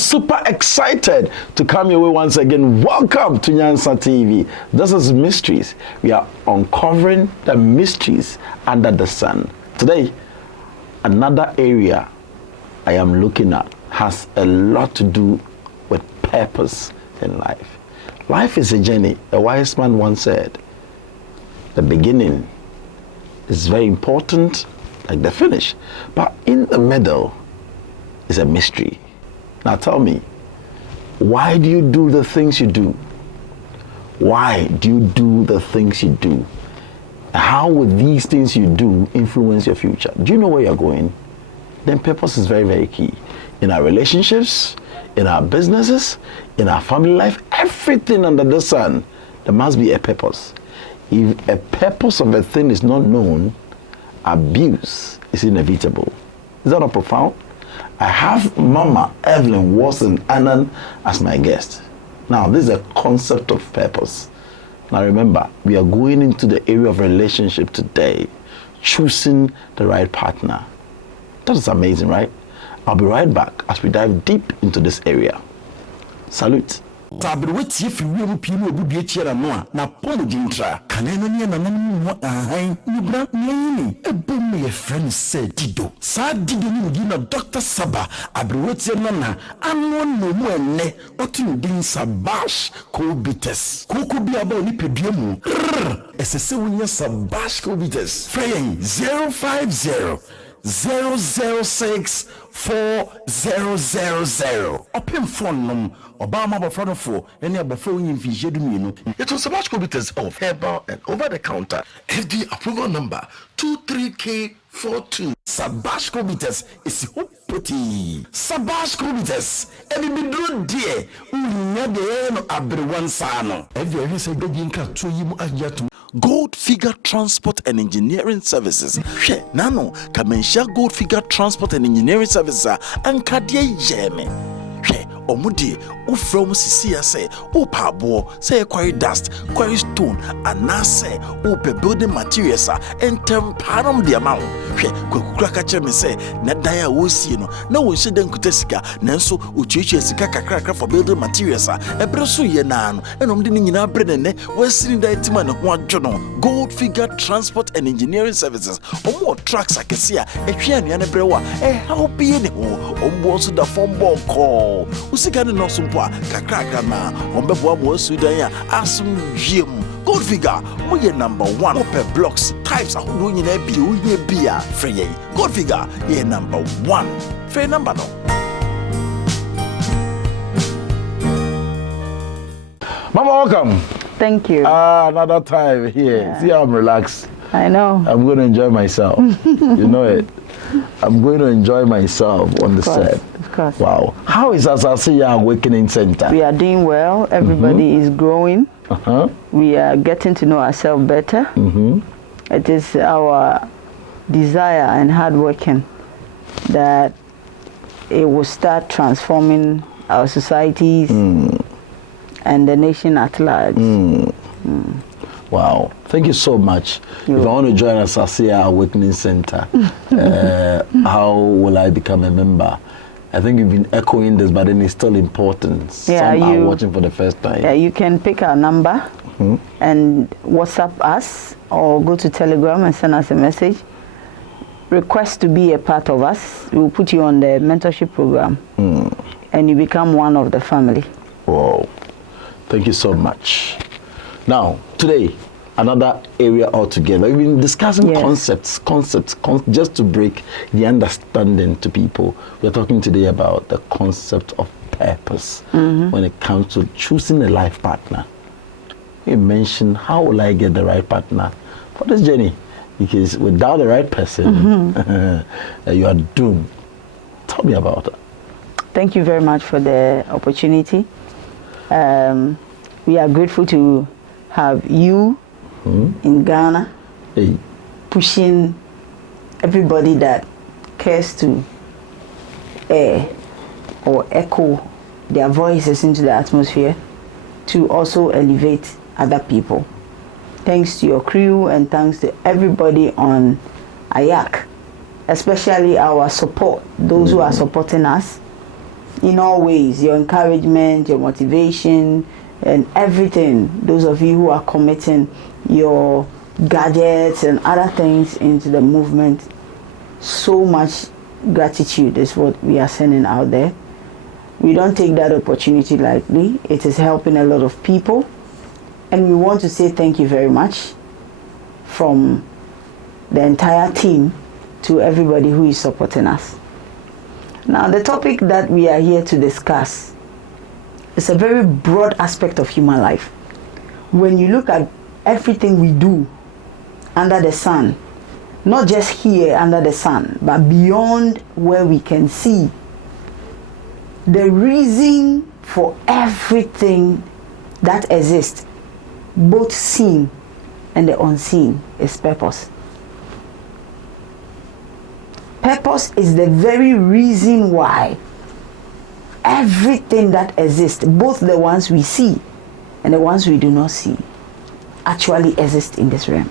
super excited to come your way once again. Welcome to Nyansa TV. This is Mysteries. We are uncovering the mysteries under the sun. Today, another area I am looking at has a lot to do with purpose in life. Life is a journey. A wise man once said, the beginning is very important, like the finish, but in the middle is a mystery. Now tell me, why do you do the things you do? Why do you do the things you do? How will these things you do influence your future? Do you know where you're going? Then purpose is very, very key. In our relationships, in our businesses, in our family life, everything under the sun, there must be a purpose. If a purpose of a thing is not known, abuse is inevitable. Is that not profound? I have Mama Evelyn, Warlson, Annan as my guest. Now, this is a concept of purpose. Now remember, we are going into the area of relationship today, choosing the right partner. That is amazing, right? I'll be right back as we dive deep into this area. Salute. Tabirweti efiwe mpino obubi echiera noa na pomo dintra kanena ne nananom ho ahan nibra nyini ebom ye friend said dido sa dido ni ngi na Dr. Saba abirweti na anwo no mu enne otin din Sabash Kobites koku bi aba oni pedua mu esese wonya Sabash Kobites frame 050 006 4000 open phone num Obama bofrano for any abofo yin fije du mienu. It was Sabash Kobites of herbal and over the counter FD approval number 23K42. Sabash Kobites is hopoti. Sabash Kobites ebi bidro die unya de no abrewan sano. Every say beginka to yimu ajatu Gold Figure Transport and Engineering Services. She nano kamensha Gold Figure Transport and Engineering Services and kadie yeme. She omudi ufrom sisi say upa bo say quarry dust, quarry stone, and say upe building materials and temparam the amount. She kwakura che me say na dan a wosi no na wonse den kutesika nanso uchichi sika kakra for building materials ebere so ye na no enom de nyina bre ne wasiri da itima ne ho adwono. Gold Figure Transport and Engineering Services omo trucks akesia ehwe anuane bre wa help ye ne ho ombo so da form call usika ne no so mpo kakra na ombebo mo sudan ya asum wiem. Gold Figure moye number 1 open blocks types ahodo nyina bi o hia bia free Gold Figure ye number 1 free number no. Mama, welcome. Thank you. Another time here. Yeah. See how I'm relaxed. I know. I'm going to enjoy myself. You know it. I'm going to enjoy myself on the set. Of course. Wow. How is Asasiya Awakening Center? We are doing well. Everybody is growing. We are getting to know ourselves better. It is our desire and hard working that it will start transforming our societies and the nation at large. Wow. Thank you so much. If I want to join Asasiya Awakening Center, how will I become a member? I think you've been echoing this, but then it's still important. Yeah, some are watching for the first time. Yeah, you can pick our number and WhatsApp us or go to Telegram and send us a message. Request to be a part of us. We'll put you on the mentorship program and you become one of the family. Wow. Thank you so much. Now, today, another area altogether. We've been discussing concepts, just to break the understanding to people. We're talking today about the concept of purpose when it comes to choosing a life partner. You mentioned, how will I get the right partner for this journey? Because without the right person, you are doomed. Tell me about it. Thank you very much for the opportunity. We are grateful to have you in Ghana pushing everybody that cares to air or echo their voices into the atmosphere to also elevate other people. Thanks to your crew and thanks to everybody on AYAC, especially our support, those who are supporting us in all ways, your encouragement, your motivation, and everything. Those of you who are committing your gadgets and other things into the movement, so much gratitude is what we are sending out there. We don't take that opportunity lightly. It is helping a lot of people, and we want to say thank you very much from the entire team to everybody who is supporting us. Now, the topic that we are here to discuss is a very broad aspect of human life. When you look at everything we do under the sun, not just here under the sun, but beyond where we can see, the reason for everything that exists, both seen and the unseen, is purpose. Purpose is the very reason why everything that exists, both the ones we see and the ones we do not see, actually exist in this realm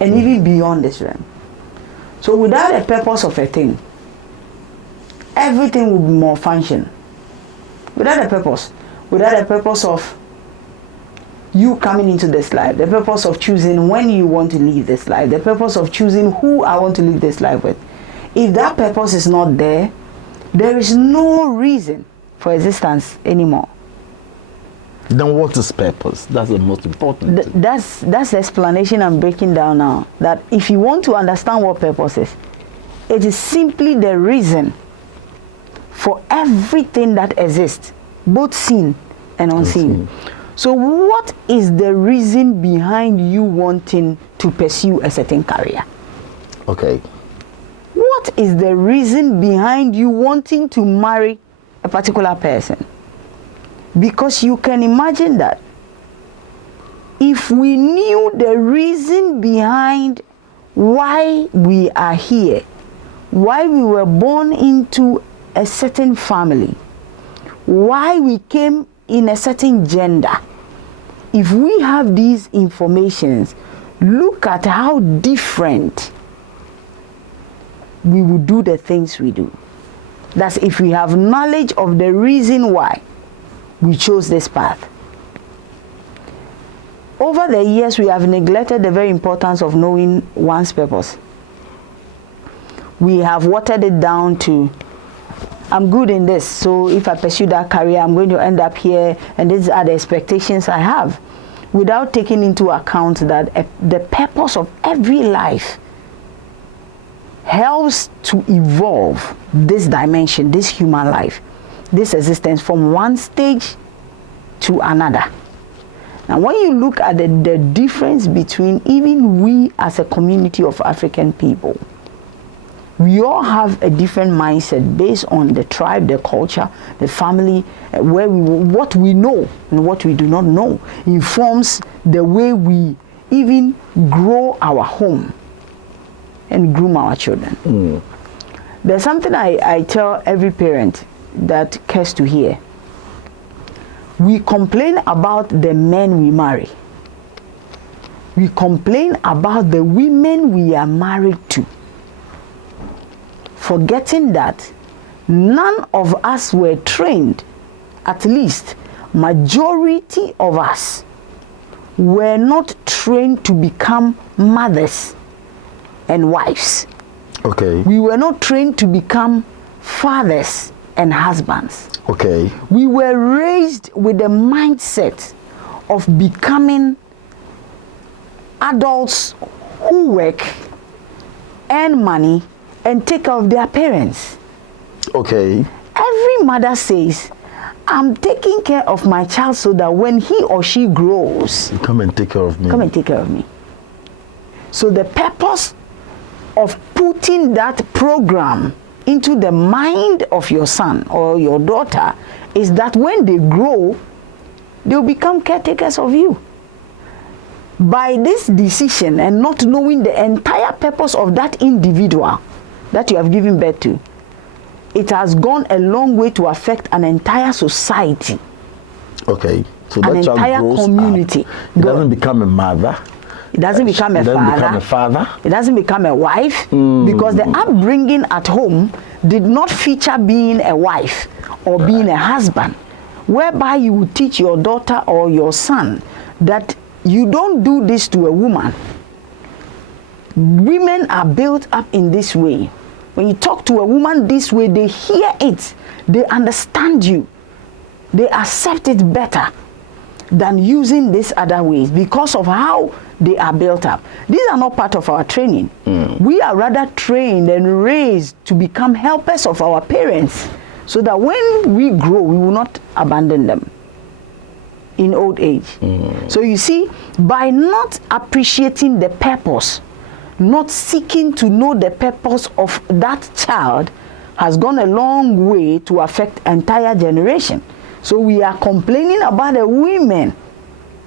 and even beyond this realm. So without a purpose of a thing, everything will be malfunction. Without a purpose of you coming into this life, the purpose of choosing when you want to live this life, the purpose of choosing who I want to live this life with, if that purpose is not there, there is no reason for existence anymore. Then what is purpose? That's the most important thing. That's the explanation I'm breaking down now. That if you want to understand what purpose is, it is simply the reason for everything that exists, both seen and unseen. So what is the reason behind you wanting to pursue a certain career? Okay. What is the reason behind you wanting to marry a particular person? Because you can imagine that if we knew the reason behind why we are here, why we were born into a certain family, why we came in a certain gender, if we have these informations, look at how different we will do the things we do. That's if we have knowledge of the reason why we chose this path. Over the years, we have neglected the very importance of knowing one's purpose. We have watered it down to, I'm good in this, so if I pursue that career, I'm going to end up here, and these are the expectations I have, without taking into account that the purpose of every life helps to evolve this dimension, this human life, this existence from one stage to another. Now, when you look at the difference between even we as a community of African people, we all have a different mindset based on the tribe, the culture, the family, what we know and what we do not know informs the way we even grow our home and groom our children. There's something I tell every parent that cares to hear. We complain about the men we marry. We complain about the women we are married to, forgetting that none of us were trained, at least majority of us were not trained to become mothers and wives. Okay. We were not trained to become fathers and husbands. Okay. We were raised with the mindset of becoming adults who work, earn money, and take care of their parents. Okay. Every mother says, I'm taking care of my child so that when he or she grows, You come and take care of me. come and take care of me. So the purpose of putting that program into the mind of your son or your daughter is that when they grow, they'll become caretakers of you. By this decision and not knowing the entire purpose of that individual that you have given birth to, it has gone a long way to affect an entire society. Okay. So An that child entire grows community. up. He doesn't become a mother. It doesn't become a father. It doesn't become a wife because the upbringing at home did not feature being a wife or being a husband, whereby you would teach your daughter or your son that you don't do this to a woman. Women are built up in this way. When you talk to a woman this way, they hear it, they understand you, they accept it better than using these other ways because of how they are built up. These are not part of our training. We are rather trained and raised to become helpers of our parents so that when we grow, we will not abandon them in old age. So you see, by not appreciating the purpose, not seeking to know the purpose of that child has gone a long way to affect entire generation. So we are complaining about the women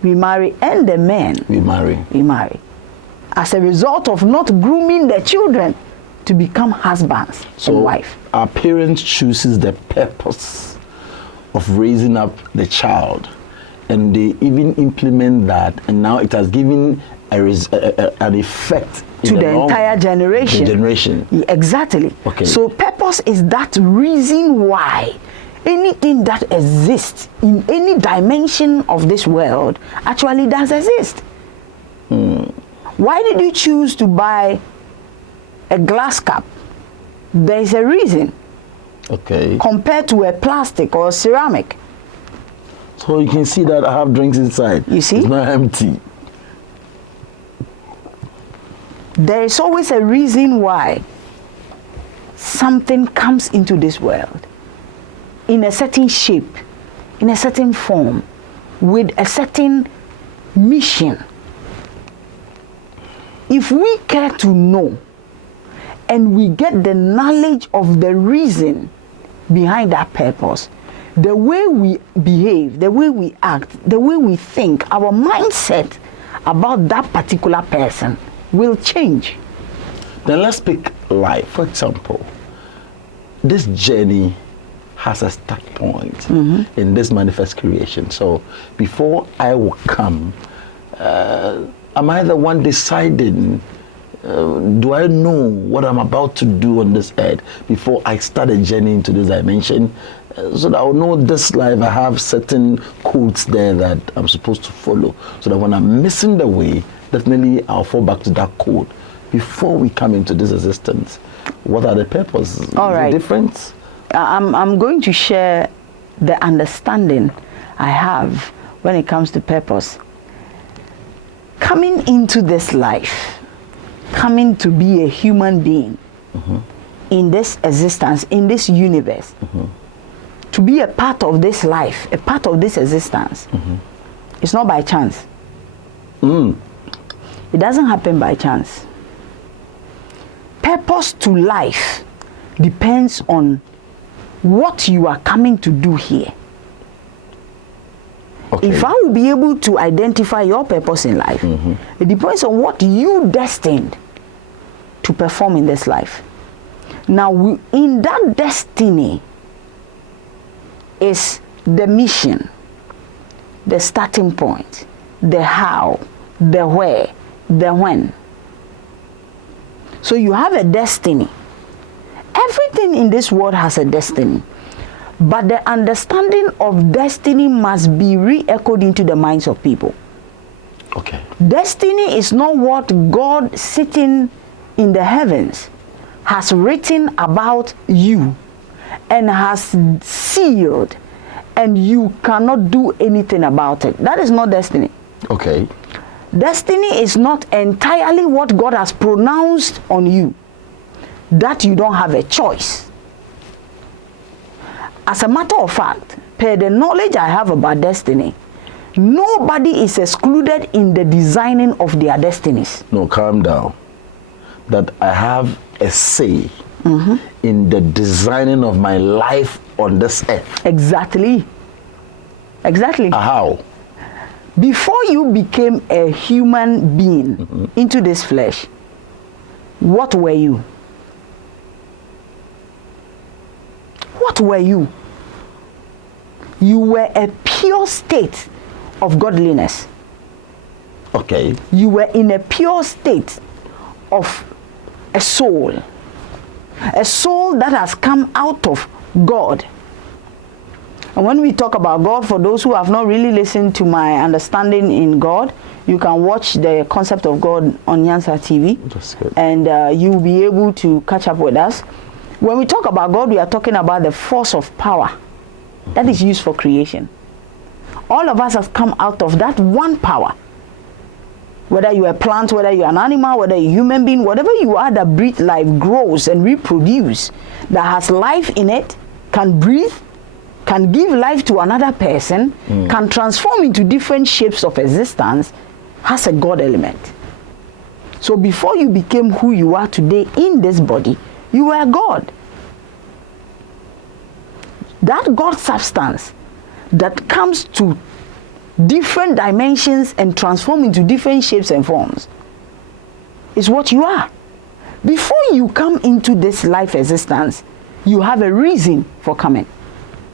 we marry and the men we marry as a result of not grooming the children to become husbands and wife. Our parents chooses the purpose of raising up the child, and they even implement that, and now it has given an effect to the entire generation. Exactly. Okay. So purpose is that reason why anything that exists in any dimension of this world actually does exist. Why did you choose to buy a glass cup? There is a reason. Okay. Compared to a plastic or a ceramic. So you can see that I have drinks inside. You see? It's not empty. There is always a reason why something comes into this world in a certain shape, in a certain form, with a certain mission. If we care to know and we get the knowledge of the reason behind that purpose, the way we behave, the way we act, the way we think, our mindset about that particular person will change. Then let's pick life. For example, this journey has a start point in this manifest creation. So before I will come, am I the one deciding? Do I know what I'm about to do on this earth before I start a journey into this dimension? So that I'll know this life, I have certain codes there that I'm supposed to follow. So that when I'm missing the way, definitely I'll fall back to that code before we come into this existence. What are the purposes? All right. The difference? I'm going to share the understanding I have when it comes to purpose. Coming into this life, coming to be a human being in this existence, in this universe, to be a part of this life, a part of this existence, it's not by chance. It doesn't happen by chance. Purpose to life depends on what you are coming to do here. Okay. If I will be able to identify your purpose in life, it depends on what you destined to perform in this life. Now, in that destiny is the mission, the starting point, the how, the where, the when. So you have a destiny. Everything in this world has a destiny. But the understanding of destiny must be re-echoed into the minds of people. Okay. Destiny is not what God sitting in the heavens has written about you and has sealed, and you cannot do anything about it. That is not destiny. Okay. Destiny is not entirely what God has pronounced on you, that you don't have a choice. As a matter of fact, per the knowledge I have about destiny, nobody is excluded in the designing of their destinies. No, calm down. That I have a say in the designing of my life on this earth. Exactly. Exactly. How? Before you became a human being into this flesh, what were you? What were you? You were a pure state of godliness. Okay. You were in a pure state of a soul that has come out of God. And when we talk about God, for those who have not really listened to my understanding in God, you can watch the concept of God on Nyansa TV. That's good. And you'll be able to catch up with us. When we talk about God, we are talking about the force of power that is used for creation. All of us have come out of that one power. Whether you are a plant, whether you are an animal, whether you're a human being, whatever you are that breathes life, grows and reproduces, that has life in it, can breathe, can give life to another person, can transform into different shapes of existence, has a God element. So before you became who you are today in this body, you were God. That God substance that comes to different dimensions and transform into different shapes and forms is what you are. Before you come into this life existence, you have a reason for coming.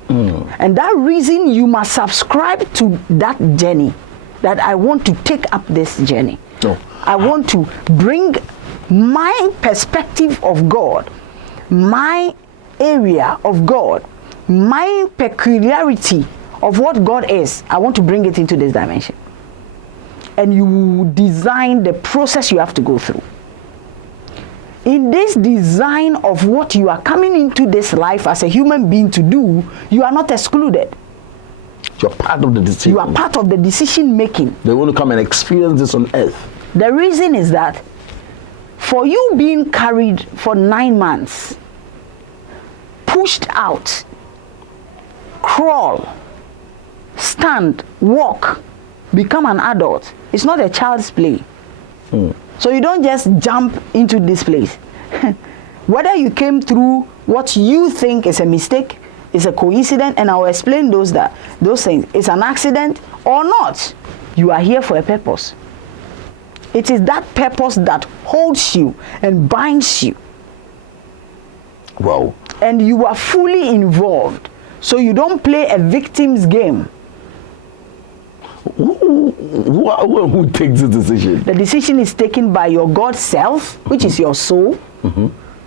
And that reason, you must subscribe to that journey, that I want to take up this journey. I want to bring my perspective of God, my area of God, my peculiarity of what God is. I want to bring it into this dimension. And you design the process you have to go through. In this design of what you are coming into this life as a human being to do, you are not excluded. You're part of the decision. You are part of the decision making. They want to come and experience this on earth. The reason is that for you being carried for 9 months, pushed out, crawl, stand, walk, become an adult, it's not a child's play. So you don't just jump into this place. Whether you came through what you think is a mistake, is a coincidence, and I'll explain those things, it's an accident or not, you are here for a purpose. It is that purpose that holds you and binds you. Wow. And you are fully involved. So you don't play a victim's game. Who takes the decision? The decision is taken by your God self, which is your soul,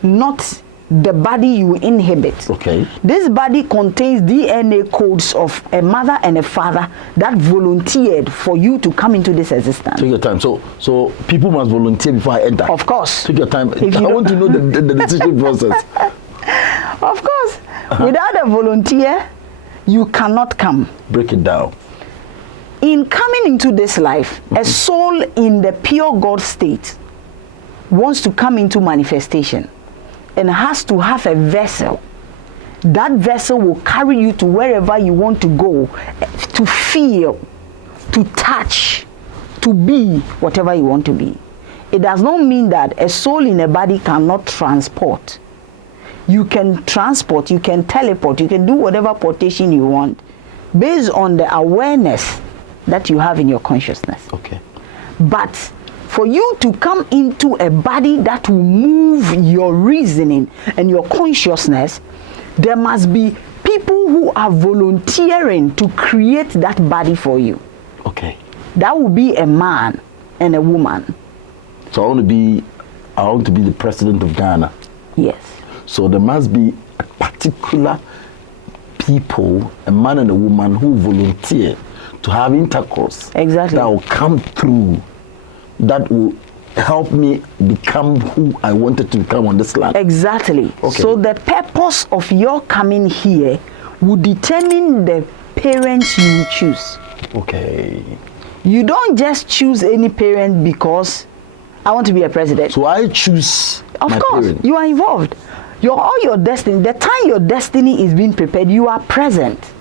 not the body you inhabit. Okay. This body contains DNA codes of a mother and a father that volunteered for you to come into this existence. Take your time. So people must volunteer before I enter. Of course. Take your time. I want to know the decision process. Of course. Without a volunteer, you cannot come. Break it down. In coming into this life, a soul in the pure God state wants to come into manifestation and has to have a vessel. That vessel will carry you to wherever you want to go, to feel, to touch, to be whatever you want to be. It does not mean that a soul in a body cannot transport. You can transport, you can teleport, you can do whatever portation you want based on the awareness that you have in your consciousness. Okay. But for you to come into a body that will move your reasoning and your consciousness, there must be people who are volunteering to create that body for you. Okay. That will be a man and a woman. So I want to be the president of Ghana. Yes. So there must be a particular people, a man and a woman, who volunteer to have intercourse. Exactly. That will come through, that will help me become who I wanted to become on this land. Exactly. Okay. So the purpose of your coming here will determine the parents you choose. Okay. You don't just choose any parent because I want to be a president. So I choose Of my course, parent. you are involved. All your destiny, the time your destiny is being prepared, you are present.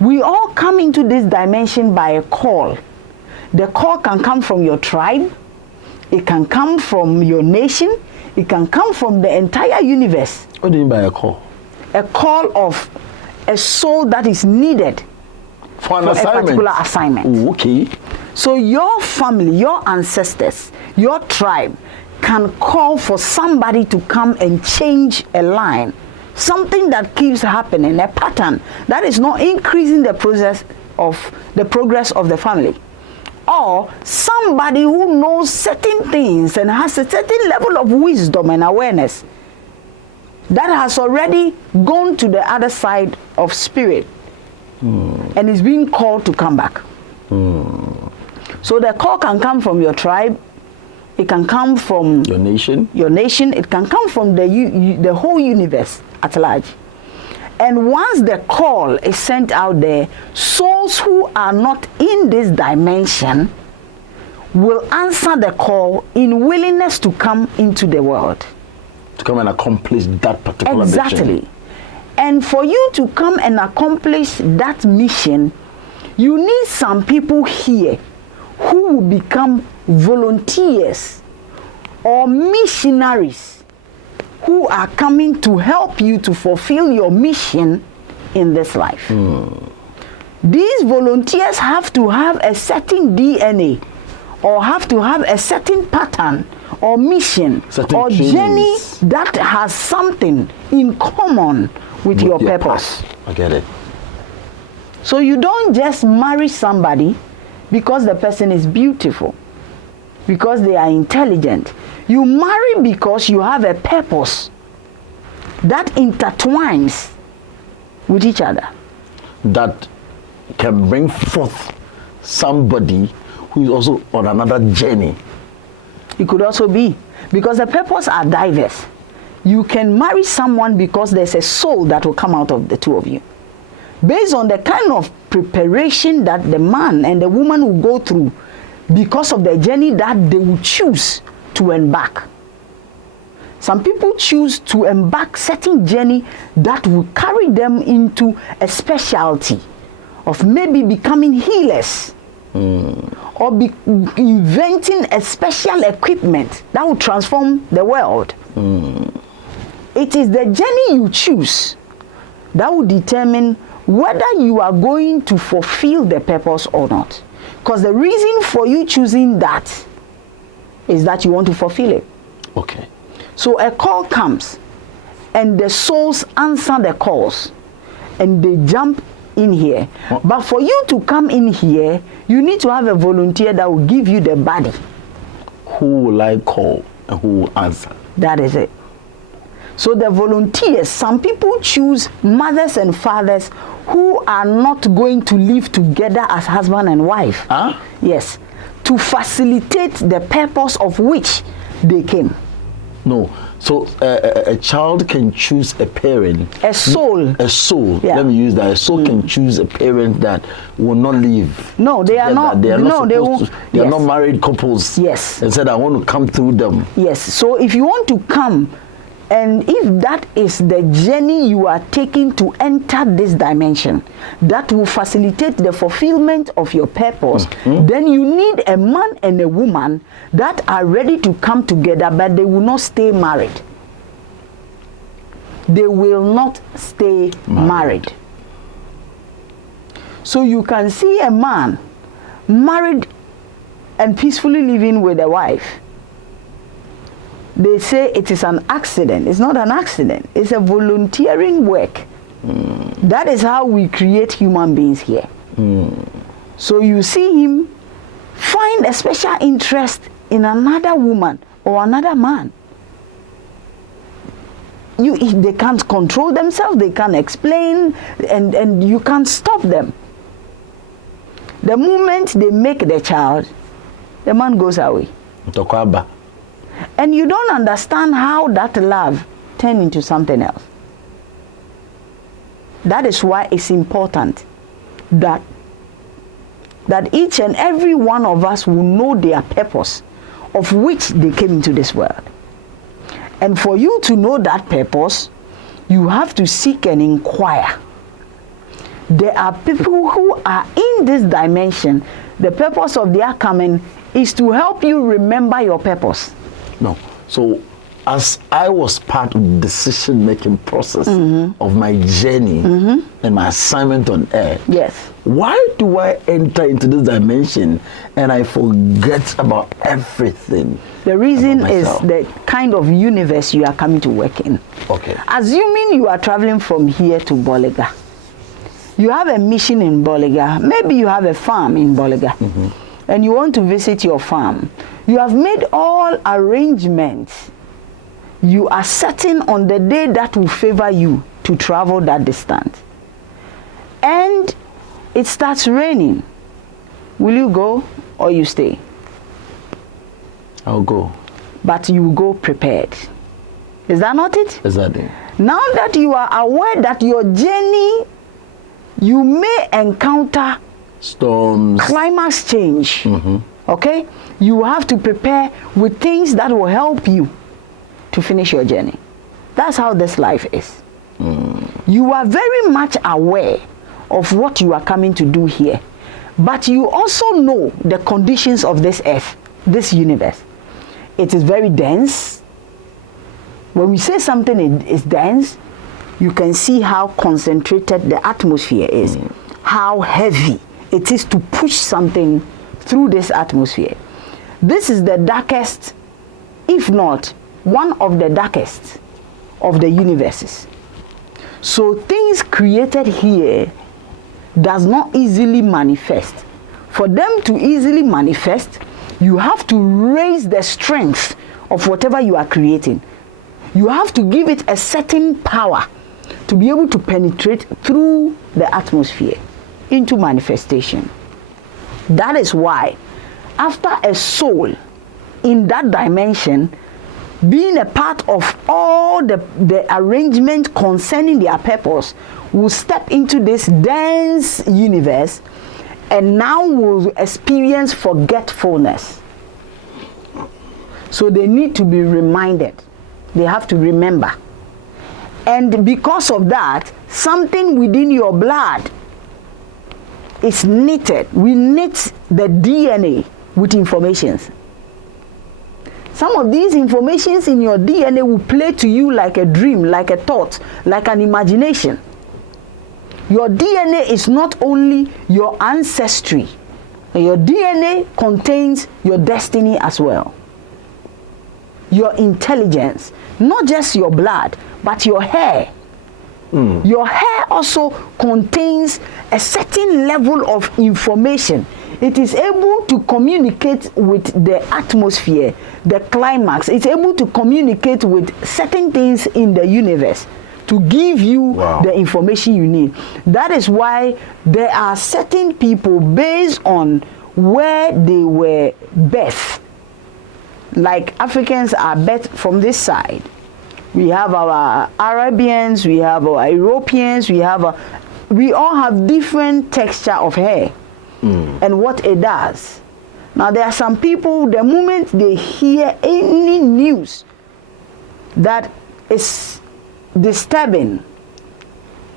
We all come into this dimension by a call. The call can come from your tribe, it can come from your nation, it can come from the entire universe. What do you mean by a call? A call of a soul that is needed For an for assignment. a particular assignment. Ooh, okay. So your family, your ancestors, your tribe can call for somebody to come and change a line. Something that keeps happening, a pattern that is not increasing the progress of the family. or somebody who knows certain things and has a certain level of wisdom and awareness that has already gone to the other side of spirit and is being called to come back. So the call can come from your tribe, it can come from your nation, it can come from the whole universe at large. And once the call is sent out there, souls who are not in this dimension will answer the call in willingness to come into the world. To come and accomplish that particular exactly. mission. And for you to come and accomplish that mission, you need some people here who will become volunteers or missionaries who are coming to help you to fulfill your mission in this life. These volunteers have to have a certain DNA or have to have a certain pattern or mission certain or trainings. journey that has something in common with your purpose. I get it. So you don't just marry somebody because the person is beautiful, because they are intelligent. You marry because you have a purpose that intertwines with each other. That can bring forth somebody who is also on another journey. It could also be because the purposes are diverse. You can marry someone because there's a soul that will come out of the two of you. Based on the kind of preparation that the man and the woman will go through because of the journey that they will choose to embark. Some people choose to embark certain journey that will carry them into a specialty of maybe becoming healers or inventing a special equipment that will transform the world. It is the journey you choose that will determine whether you are going to fulfill the purpose or not. Because the reason for you choosing that is that you want to fulfill it. Okay. So a call comes and the souls answer the calls and they jump in here. But for you to come in here, you need to have a volunteer that will give you the body. Who will I call and who will answer? That is it. So the volunteers, some people choose mothers and fathers who are not going to live together as husband and wife. Huh? Yes. To facilitate the purpose of which they came. No. So a child can choose a parent. A soul. A soul. Yeah. Let me use that. A soul can choose a parent that will not live. No, they together. are not. They are no, not they supposed won't. to. They are not married couples. Yes. And said, I want to come through them. Yes. So if you want to come, and if that is the journey you are taking to enter this dimension that will facilitate the fulfillment of your purpose, then you need a man and a woman that are ready to come together, but they will not stay married. They will not stay married. So you can see a man married and peacefully living with a wife. They say it is an accident. It's not an accident. It's a volunteering work. That is how we create human beings here. So you see him find a special interest in another woman or another man. They can't control themselves, they can't explain, and you can't stop them. The moment they make the child, the man goes away. And you don't understand how that love turned into something else. That is why it's important that each and every one of us will know their purpose of which they came into this world. And for you to know that purpose, you have to seek and inquire. There are people who are in this dimension. The purpose of their coming is to help you remember your purpose. No. So as I was part of the decision-making process of my journey and my assignment on earth, yes. Why do I enter into this dimension and I forget about everything? The reason is the kind of universe you are coming to work in. Okay. Assuming you are traveling from here to Boliga, you have a mission in Boliga, maybe you have a farm in Boliga, and you want to visit your farm, you have made all arrangements. You are certain on the day that will favor you to travel that distance. And it starts raining. Will you go or you stay? I'll go. But you will go prepared. Is that not it? Exactly. Now that you are aware that your journey, you may encounter storms, climate change. Okay? You have to prepare with things that will help you to finish your journey. That's how this life is. You are very much aware of what you are coming to do here, but you also know the conditions of this earth, this universe. It is very dense. When we say something is dense, you can see how concentrated the atmosphere is, how heavy it is to push something through this atmosphere. This is the darkest, if not one of the darkest of the universes. So things created here does not easily manifest. For them to easily manifest, you have to raise the strength of whatever you are creating. You have to give it a certain power to be able to penetrate through the atmosphere into manifestation. That is why after a soul in that dimension, being a part of all the arrangement concerning their purpose, will step into this dense universe and now will experience forgetfulness. So they need to be reminded. They have to remember. And because of that, something within your blood is knitted. We knit the DNA with informations. Some of these informations in your DNA will play to you like a dream, like a thought, like an imagination. Your DNA is not only your ancestry. Your DNA contains your destiny as well. Your intelligence, not just your blood, but your hair. Your hair also contains a certain level of information. It is able to communicate with the atmosphere, the climax. It's able to communicate with certain things in the universe to give you the information you need. That is why there are certain people based on where they were birthed. Like Africans are birthed from this side. We have our Arabians, we have our Europeans, we all have different texture of hair and what it does. Now there are some people, the moment they hear any news that is disturbing,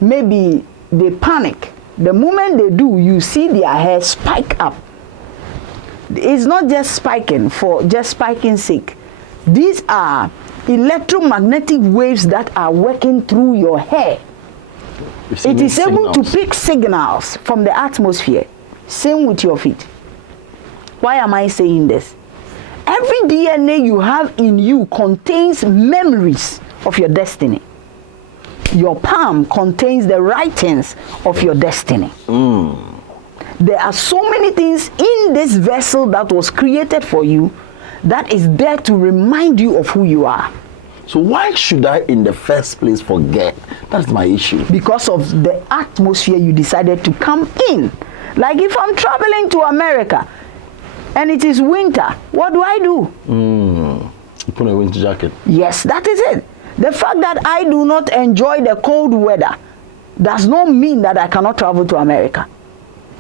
maybe they panic. The moment they do, you see their hair spike up. It's not just spiking for just spiking sake. These are electromagnetic waves that are working through your hair. It is able to pick signals from the atmosphere. Same with your feet. Why am I saying this? Every DNA you have in you contains memories of your destiny. Your palm contains the writings of your destiny. There are so many things in this vessel that was created for you that is there to remind you of who you are. So why should I in the first place forget? That's my issue. Because of the atmosphere you decided to come in. Like if I'm traveling to America and it is winter, what do I do? You put a winter jacket. Yes, that is it. The fact that I do not enjoy the cold weather does not mean that I cannot travel to America.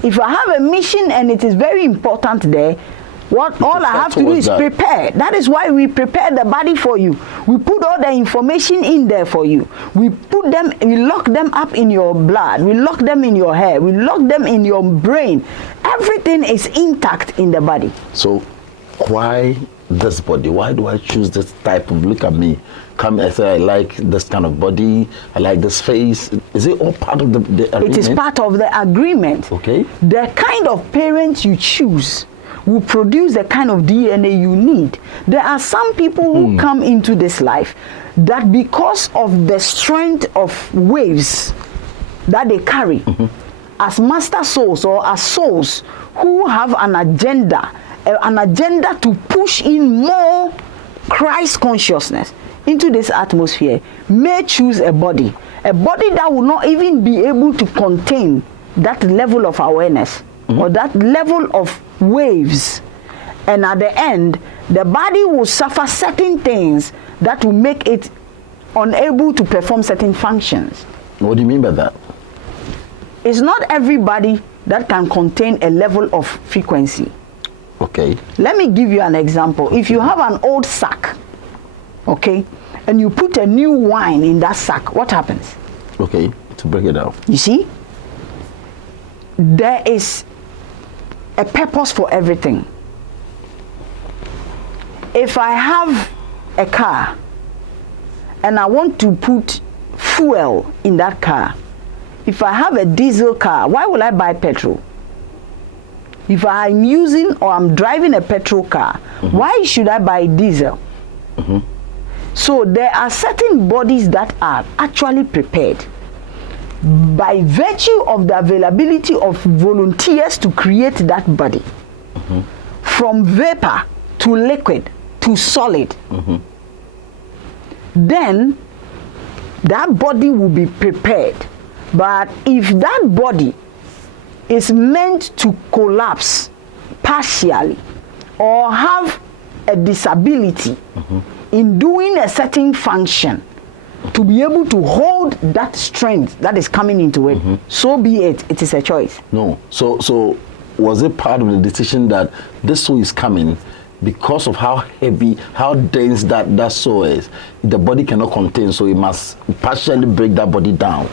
If I have a mission and it is very important there, all I have to do is prepare. That is why we prepare the body for you. We put all the information in there for you. We lock them up in your blood. We lock them in your hair. We lock them in your brain. Everything is intact in the body. So why this body? Why do I choose this type of, look at me, come and say I like this kind of body, I like this face? Is it all part of the agreement? It is part of the agreement. Okay. The kind of parents you choose will produce the kind of DNA you need. There are some people who come into this life that because of the strength of waves that they carry, as master souls or as souls who have an agenda to push in more Christ consciousness into this atmosphere, may choose a body that will not even be able to contain that level of awareness or that level of waves. And at the end, the body will suffer certain things that will make it unable to perform certain functions. What do you mean by that? It's not everybody that can contain a level of frequency. Okay. Let me give you an example. If you have an old sack, okay, and you put a new wine in that sack, what happens? Okay, to break it down. You see? There is a purpose for everything. If I have a car and I want to put fuel in that car, if I have a diesel car, why will I buy petrol? If I'm using or I'm driving a petrol car, why should I buy diesel? So there are certain bodies that are actually prepared by virtue of the availability of volunteers to create that body. From vapor to liquid to solid. Then that body will be prepared. But if that body is meant to collapse partially or have a disability in doing a certain function, to be able to hold that strength that is coming into it, so be it. It is a choice. No. So was it part of the decision that this soul is coming because of how heavy, how dense that soul is? The body cannot contain, so it must partially break that body down.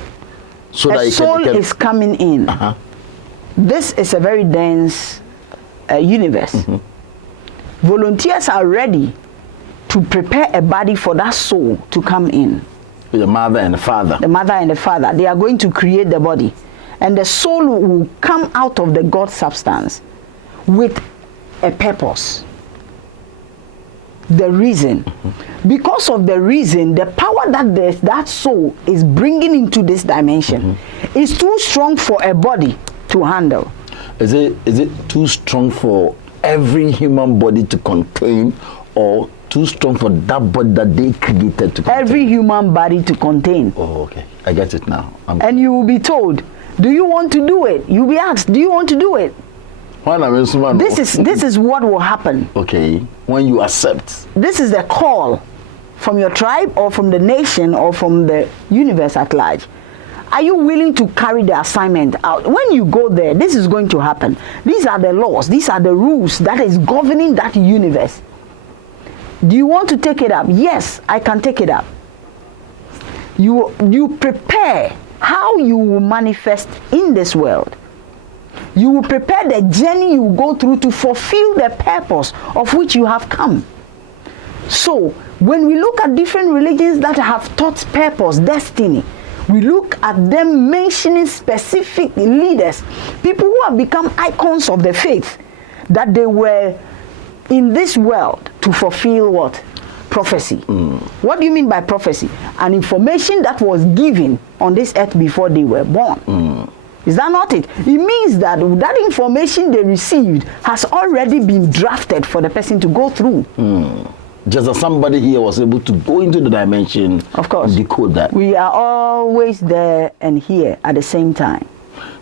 So a that soul is coming in. This is a very dense universe. Volunteers are ready to prepare a body for that soul to come in. The mother and the father. The mother and the father. They are going to create the body. And the soul will come out of the God substance with a purpose. The reason. Because of the reason, the power that that soul is bringing into this dimension is too strong for a body to handle. Is it too strong for every human body to contain, or too strong for that body that they created to contain? Every human body to contain. Oh, okay. I get it now. And you will be told, do you want to do it? You'll be asked, do you want to do it? This is what will happen. Okay. When you accept. This is the call from your tribe or from the nation or from the universe at large. Are you willing to carry the assignment out? When you go there, this is going to happen. These are the laws. These are the rules that is governing that universe. Do you want to take it up? Yes, I can take it up. You prepare how you will manifest in this world. You will prepare the journey you will go through to fulfill the purpose of which you have come. So, when we look at different religions that have taught purpose, destiny, we look at them mentioning specific leaders, people who have become icons of the faith, that they were in this world to fulfill what? Prophecy. What do you mean by prophecy? An information that was given on this earth before they were born. Is that not it? It means that that information they received has already been drafted for the person to go through. Just as somebody here was able to go into the dimension, of course, and decode that. We are always there and here at the same time.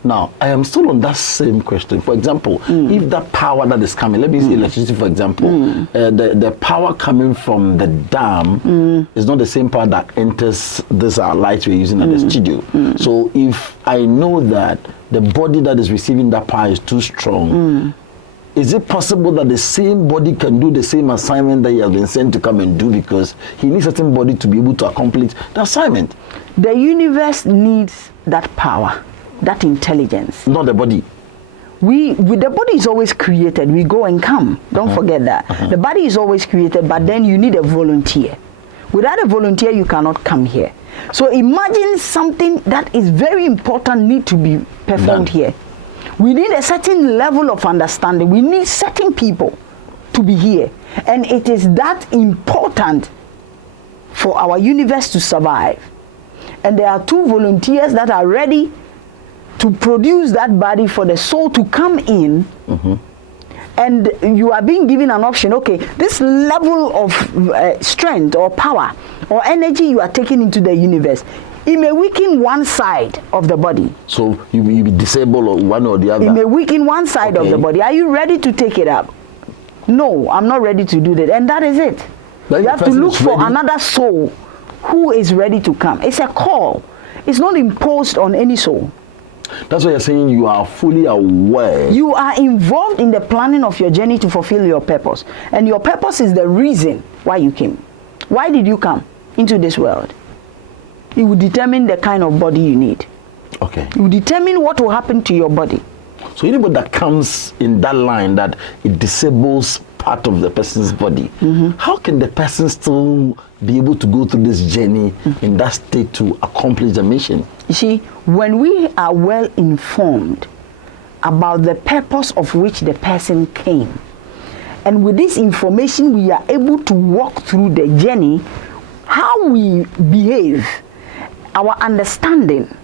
Now, I am still on that same question. For example, if that power that is coming, let me say electricity, for example, the power coming from the dam is not the same power that enters this light we're using at the studio. So if I know that the body that is receiving that power is too strong, is it possible that the same body can do the same assignment that he has been sent to come and do, because he needs a certain body to be able to accomplish the assignment? The universe needs that power, that intelligence. Not the body. The body is always created. We go and come. Don't forget that. The body is always created, but then you need a volunteer. Without a volunteer, you cannot come here. So imagine something that is very important need to be performed here. We need a certain level of understanding. We need certain people to be here. And it is that important for our universe to survive. And there are two volunteers that are ready to produce that body for the soul to come in. And you are being given an option. Okay, this level of strength or power or energy you are taking into the universe, it may weaken one side of the body. So you be disabled or one or the other? It may weaken one side of the body. Are you ready to take it up? No, I'm not ready to do that. And that is it. You have to look for another soul who is ready to come. It's a call. It's not imposed on any soul. That's why you're saying you are fully aware. You are involved in the planning of your journey to fulfill your purpose. And your purpose is the reason why you came. Why did you come into this world? It will determine the kind of body you need. Okay. It will determine what will happen to your body. So anybody that comes in that line that it disables part of the person's body, how can the person still be able to go through this journey in that state to accomplish the mission? You see, when we are well informed about the purpose of which the person came, and with this information we are able to walk through the journey, how we behave, our understanding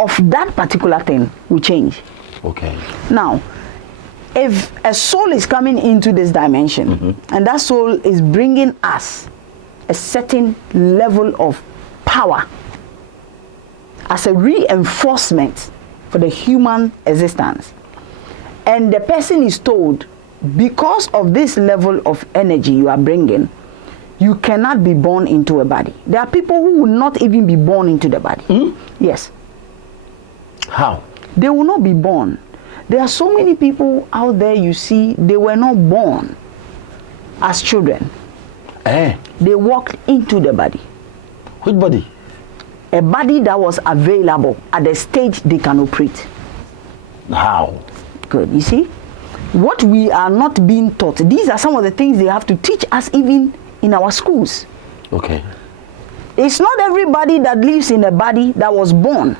of that particular thing will change. Okay. Now, if a soul is coming into this dimension, and that soul is bringing us a certain level of power as a reinforcement for the human existence, and the person is told, because of this level of energy you are bringing, you cannot be born into a body. There are people who will not even be born into the body. Yes. How? They will not be born. There are so many people out there, you see, they were not born as children. They walked into the body. Which body? A body that was available at the stage they can operate. How? Good. You see, what we are not being taught, these are some of the things they have to teach us even in our schools. Okay. It's not everybody that lives in a body that was born.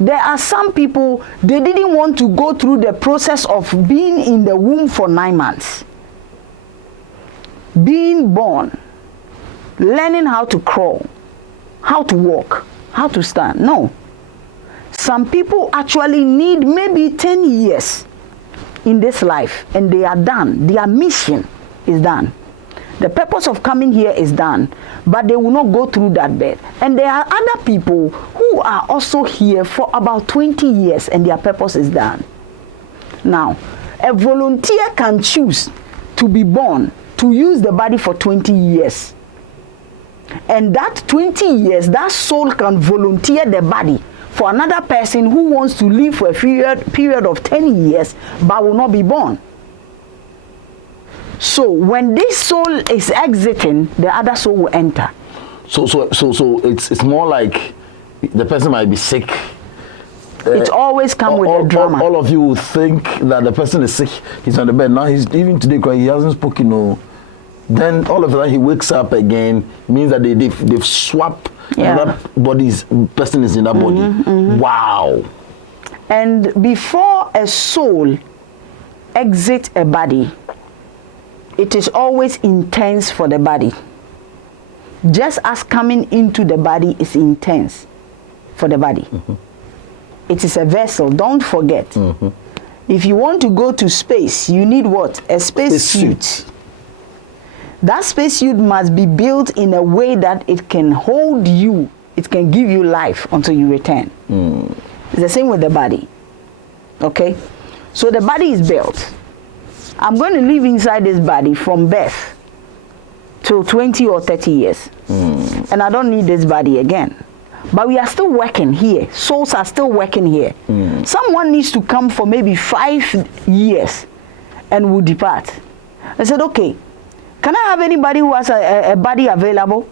There are some people, they didn't want to go through the process of being in the womb for 9 months. Being born, learning how to crawl, how to walk, how to stand. No. Some people actually need maybe 10 years in this life, and they are done. Their mission is done. The purpose of coming here is done, but they will not go through that bed. And there are other people who are also here for about 20 years, and their purpose is done. Now, a volunteer can choose to be born, to use the body for 20 years. And that 20 years, that soul can volunteer the body for another person who wants to live for a period of 10 years, but will not be born. So when this soul is exiting, the other soul will enter. So it's more like the person might be sick. It always comes with a drama. All of you will think that the person is sick. He's on the bed now. He's even today crying. He hasn't spoken. No. Then all of a sudden he wakes up again. Means that they've swapped. Another person is in that body. Wow. And before a soul exits a body, it is always intense for the body. Just as coming into the body is intense for the body. It is a vessel, don't forget. If you want to go to space, you need what? A space suit. That space suit must be built in a way that it can hold you, it can give you life until you return. It's the same with the body. Okay? So the body is built. I'm going to live inside this body from birth till 20 or 30 years. And I don't need this body again. But we are still working here. Souls are still working here. Someone needs to come for maybe 5 years and will depart. I said, okay, can I have anybody who has a body available?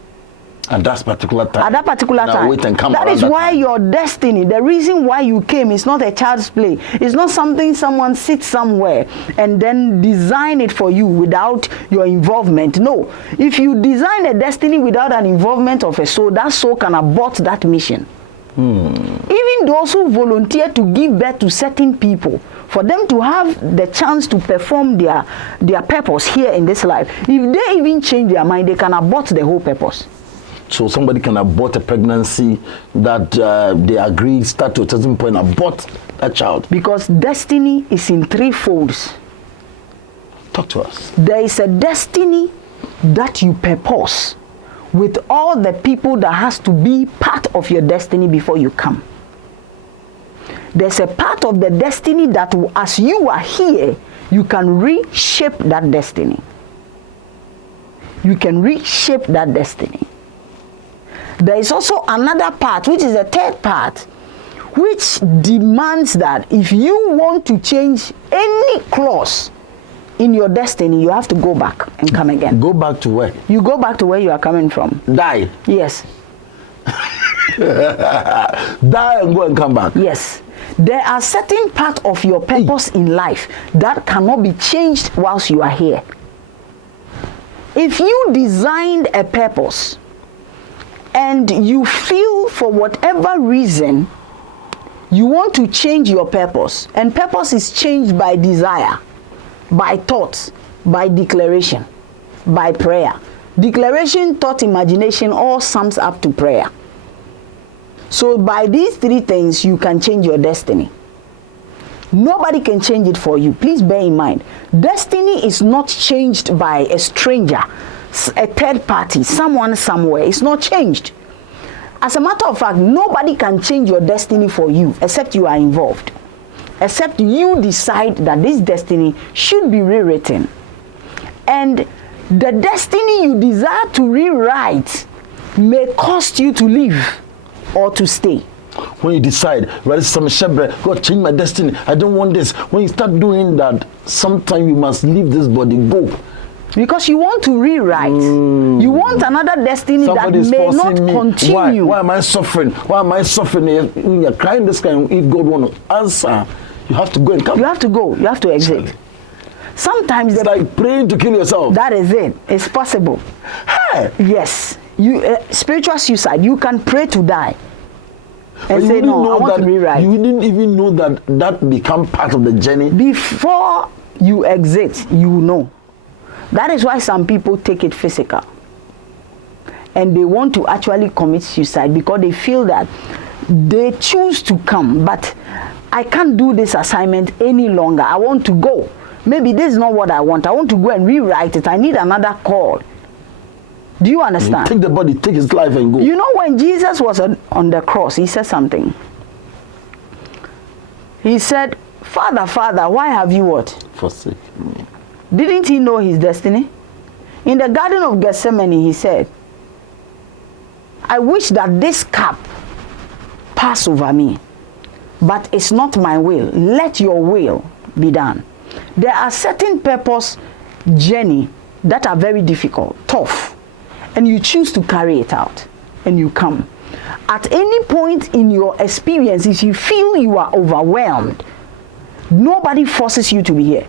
At that particular time. At that particular time. Wait and come that is why your destiny, the reason why you came, is not a child's play. It's not something someone sits somewhere and then design it for you without your involvement. No. If you design a destiny without an involvement of a soul, that soul can abort that mission. Even those who volunteer to give birth to certain people, for them to have the chance to perform their purpose here in this life, if they even change their mind, they can abort the whole purpose. So somebody can abort a pregnancy that they agree, start to a certain point, abort that child. Because destiny is in three folds. Talk to us. There is a destiny that you purpose with all the people that has to be part of your destiny before you come. There's a part of the destiny that as you are here, you can reshape that destiny. You can reshape that destiny. There is also another part, which is the third part, which demands that if you want to change any clause in your destiny, you have to go back and come again. Go back to where? You go back to where you are coming from. Die. Yes. Die and go and come back. Yes. There are certain parts of your purpose in life that cannot be changed whilst you are here. If you designed a purpose and you feel for whatever reason you want to change your purpose, and purpose is changed by desire, by thoughts, by declaration, by prayer. Declaration, thought, imagination all sums up to prayer. So by these three things, you can change your destiny. Nobody can change it for you. Please bear in mind, destiny is not changed by a stranger, a third party, someone somewhere. It's not changed. As a matter of fact, nobody can change your destiny for you except you are involved. Except you decide that this destiny should be rewritten. And the destiny you desire to rewrite may cost you to live or to stay. When you decide, God, change my destiny, I don't want this. When you start doing that, sometime you must leave this body, go. Because you want to rewrite. You want another destiny Somebody's that may not me. continue. Why am I suffering? Why am I suffering? If you're crying this kind, if God want to answer, you have to go and come. You have to go. You have to exit. Sometimes it's like praying to kill yourself. That is it. It's possible. Hey. Yes. You spiritual suicide. You can pray to die. And but say no. I want to rewrite. You didn't even know that become part of the journey. Before you exit, you know. That is why some people take it physical. And they want to actually commit suicide because they feel that they choose to come, but I can't do this assignment any longer. I want to go. Maybe this is not what I want. I want to go and rewrite it. I need another call. Do you understand? Take the body, take his life and go. You know, when Jesus was on the cross, he said something. He said, Father, Father, why have you what? Forsaken me. Didn't he know his destiny? In the Garden of Gethsemane, he said, I wish that this cup pass over me, but it's not my will. Let your will be done. There are certain purpose journey that are very difficult, tough, and you choose to carry it out, and you come. At any point in your experience, if you feel you are overwhelmed, nobody forces you to be here.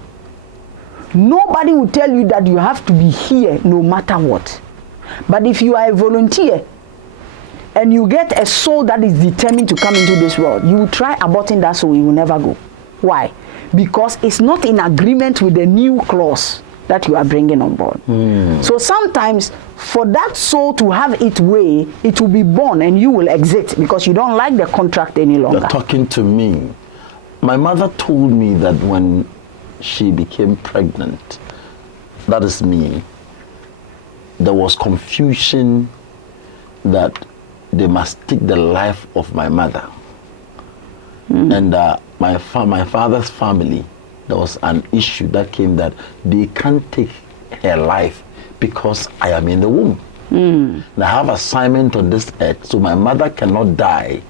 Nobody will tell you that you have to be here no matter what. But if you are a volunteer and you get a soul that is determined to come into this world, you will try aborting that soul, you will never go. Why? Because it's not in agreement with the new clause that you are bringing on board. So sometimes for that soul to have its way, it will be born and you will exit because you don't like the contract any longer. You're talking to me. My mother told me that when she became pregnant, that is me, there was confusion that they must take the life of my mother. And my father's family, there was an issue that came that they can't take her life because I am in the womb. And I have assignment on this earth, so my mother cannot die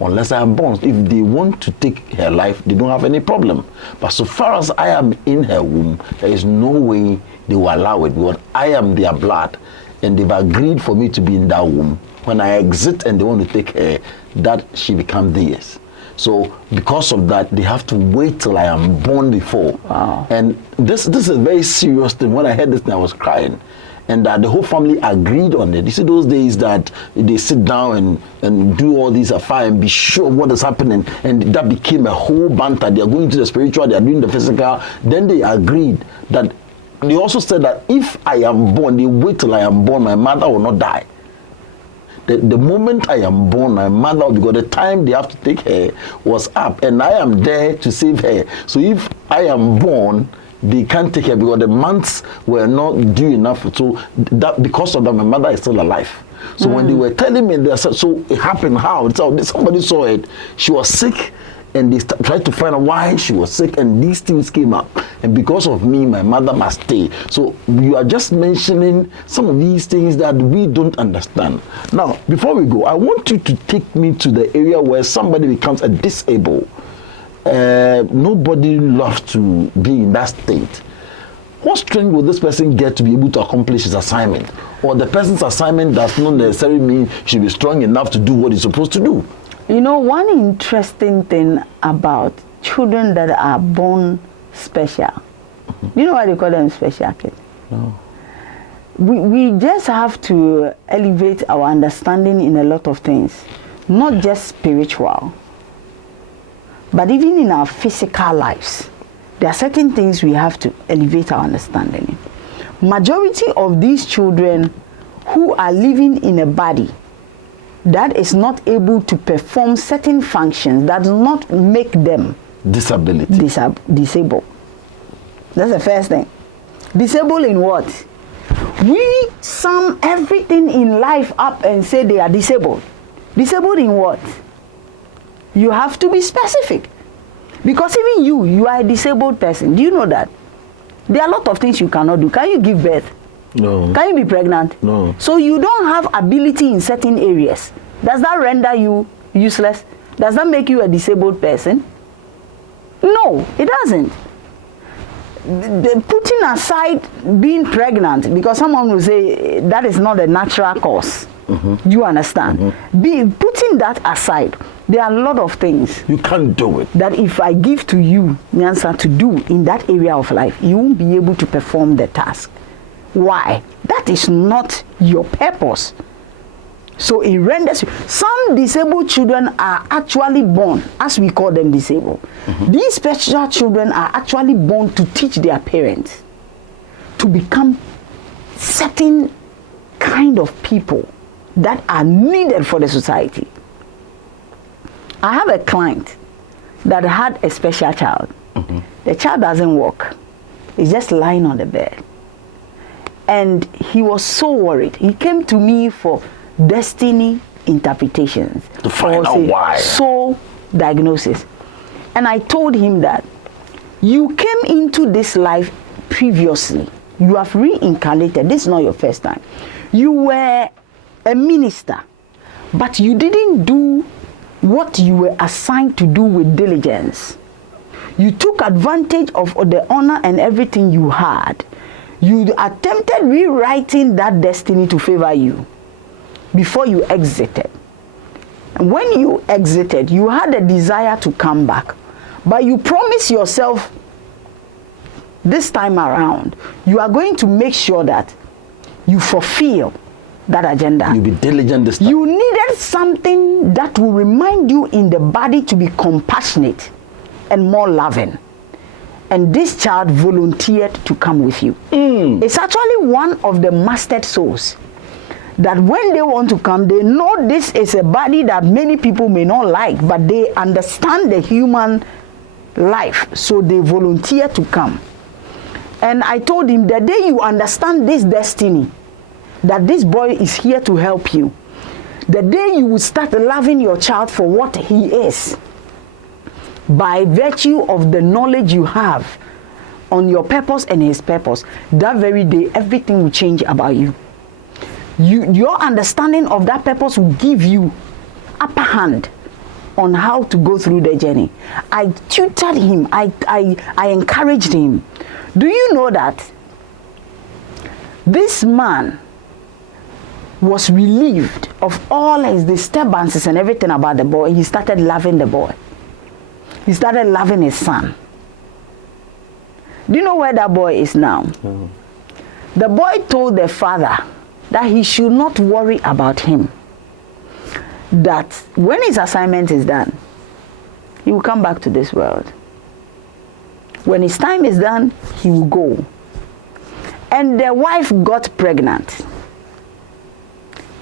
unless I am born. If they want to take her life, they don't have any problem. But so far as I am in her womb, there is no way they will allow it because I am their blood and they've agreed for me to be in that womb. When I exit and they want to take her, that she becomes theirs. So because of that, they have to wait till I am born before. Wow. And this is a very serious thing. When I heard this thing, I was crying. And the whole family agreed on it. You see those days that they sit down and do all these affairs and be sure what is happening. And that became a whole banter. They are going to the spiritual, they are doing the physical. Then they agreed that, they also said that if I am born, they wait till I am born, my mother will not die. The moment I am born, my mother, because the time they have to take her was up, and I am there to save her. So if I am born, they can't take her because the months were not due enough. So that because of that, my mother is still alive. So when they were telling me, they said, so it happened how? So somebody saw it. She was sick, and they tried to find out why she was sick, and these things came up. And because of me, my mother must stay. So you are just mentioning some of these things that we don't understand. Now, before we go, I want you to take me to the area where somebody becomes a disabled. Nobody loves to be in that state. What strength will this person get to be able to accomplish his assignment? Or the person's assignment does not necessarily mean he should be strong enough to do what he's supposed to do. You know, one interesting thing about children that are born special, you know why they call them special kids? No. We just have to elevate our understanding in a lot of things, not just spiritual, but even in our physical lives. There are certain things we have to elevate our understanding in. Majority of these children who are living in a body that is not able to perform certain functions, that does not make them disabled. That's the first thing. Disabled in what? We sum everything in life up and say they are disabled. Disabled in what? You have to be specific. Because even you are a disabled person. Do you know that? There are a lot of things you cannot do. Can you give birth? No. Can you be pregnant? No. So you don't have ability in certain areas. Does that render you useless? Does that make you a disabled person? No, it doesn't. Putting aside being pregnant, because someone will say that is not a natural cause. Do you understand? Putting that aside, there are a lot of things you can't do it. That if I give to you, Nyansa, to do in that area of life, you won't be able to perform the task. Why? That is not your purpose. So it renders you. Some disabled children are actually born, as we call them disabled. These special children are actually born to teach their parents to become certain kind of people that are needed for the society. I have a client that had a special child. The child doesn't walk. He's just lying on the bed. And he was so worried. He came to me for destiny interpretations. To find out why. Soul diagnosis. And I told him that you came into this life previously. You have reincarnated. This is not your first time. You were a minister, but you didn't do what you were assigned to do with diligence. You took advantage of the honor and everything you had. You attempted rewriting that destiny to favor you before you exited. And when you exited, you had a desire to come back, but you promised yourself this time around, you are going to make sure that you fulfill that agenda. You'll be diligent this time. You needed something that will remind you in the body to be compassionate and more loving. And this child volunteered to come with you. It's actually one of the mastered souls that when they want to come, they know this is a body that many people may not like, but they understand the human life, so they volunteer to come. And I told him, the day you understand this destiny, that this boy is here to help you, the day you will start loving your child for what he is, by virtue of the knowledge you have on your purpose and his purpose, that very day everything will change about you. Your understanding of that purpose will give you upper hand on how to go through the journey. I tutored him, I encouraged him. Do you know that this man was relieved of all his disturbances and everything about the boy? He started loving the boy. He started loving his son. Do you know where that boy is now? The boy told the father that he should not worry about him. That when his assignment is done, he will come back to this world. When his time is done, he will go. And the wife got pregnant.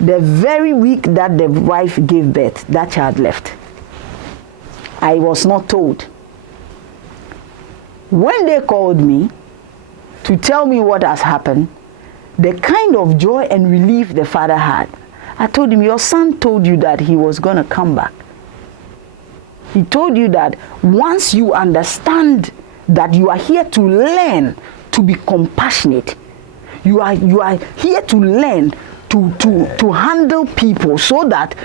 The very week that the wife gave birth, that child left. I was not told. When they called me to tell me what has happened, the kind of joy and relief the father had, I told him, your son told you that he was going to come back. He told you that once you understand that you are here to learn to be compassionate, you are here to learn to handle people, so that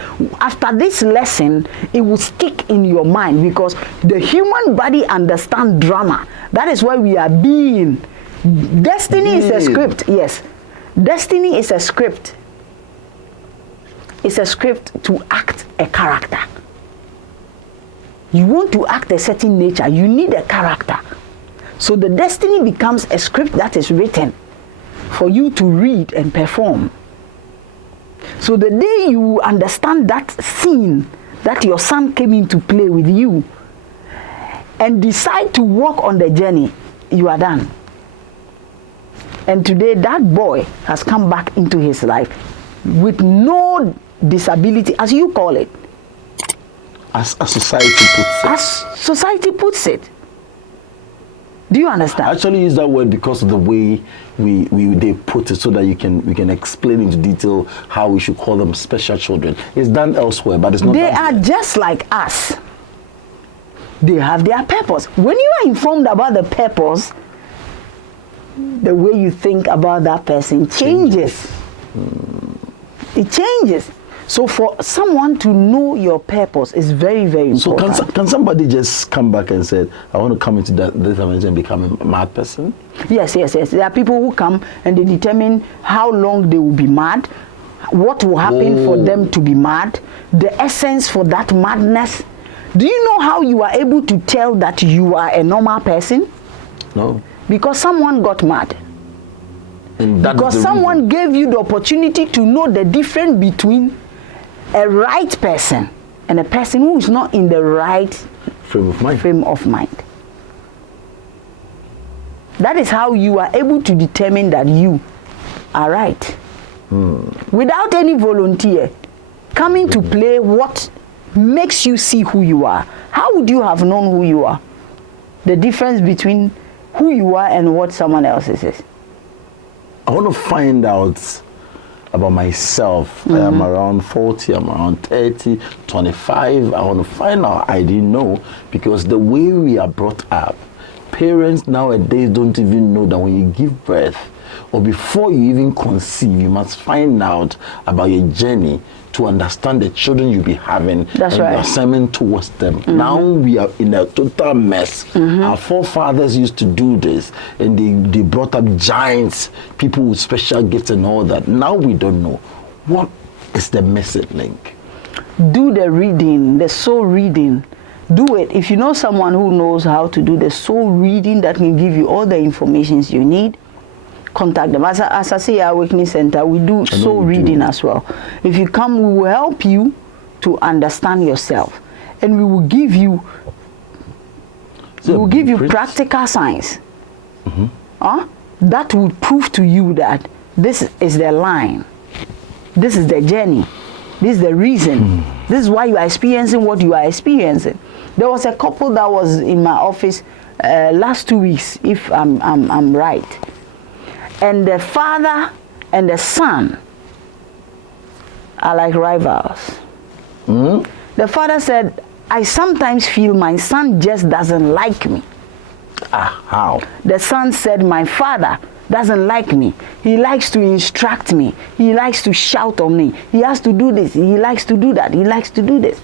after this lesson it will stick in your mind, because the human body understands drama. That is why we are being. Destiny is a script. Yes, destiny is a script. It's a script to act a character. You want to act a certain nature, you need a character. So the destiny becomes a script that is written for you to read and perform. So the day you understand that scene that your son came in to play with you and decide to walk on the journey, you are done. And today that boy has come back into his life with no disability, as you call it. As society puts it. As society puts it. Do you understand? I actually use that word because of the way they put it, so that we can explain into detail how we should call them special children. It's done elsewhere, but it's not. They are just like us. They have their purpose. When you are informed about the purpose, the way you think about that person changes. It changes. So for someone to know your purpose is very, very important. So can somebody just come back and say, I want to come into this dimension and become a mad person? Yes. There are people who come and they determine how long they will be mad, what will happen for them to be mad, the essence for that madness. Do you know how you are able to tell that you are a normal person? No. Because someone got mad. And because someone gave you the opportunity to know the difference between a right person and a person who is not in the right frame of mind. That is how you are able to determine that you are right. Without any volunteer coming to play what makes you see who you are. How would you have known who you are? The difference between who you are and what someone else is. I want to find out about myself. I am around 40, I'm around 30, 25. I want to find out. I didn't know, because the way we are brought up, parents nowadays don't even know that when you give birth, or before you even conceive, you must find out about your journey to understand the children you'll be having. That's and right. the assignment towards them. Now we are in a total mess. Our forefathers used to do this, and they brought up giants, people with special gifts and all that. Now we don't know. What is the missing link? Do the reading, the soul reading. Do it. If you know someone who knows how to do the soul reading that can give you all the information you need, contact them. As I say, our Awakening Center, we do soul reading as well. If you come, we will help you to understand yourself, and we will give you practical science that will prove to you that this is the line, this is the journey, this is the reason, this is why you are experiencing what you are experiencing. There was a couple that was in my office last 2 weeks, if I'm right. And the father and the son are like rivals. The father said, I sometimes feel my son just doesn't like me. How? The son said, my father doesn't like me. He likes to instruct me. He likes to shout on me. He has to do this. He likes to do that. He likes to do this.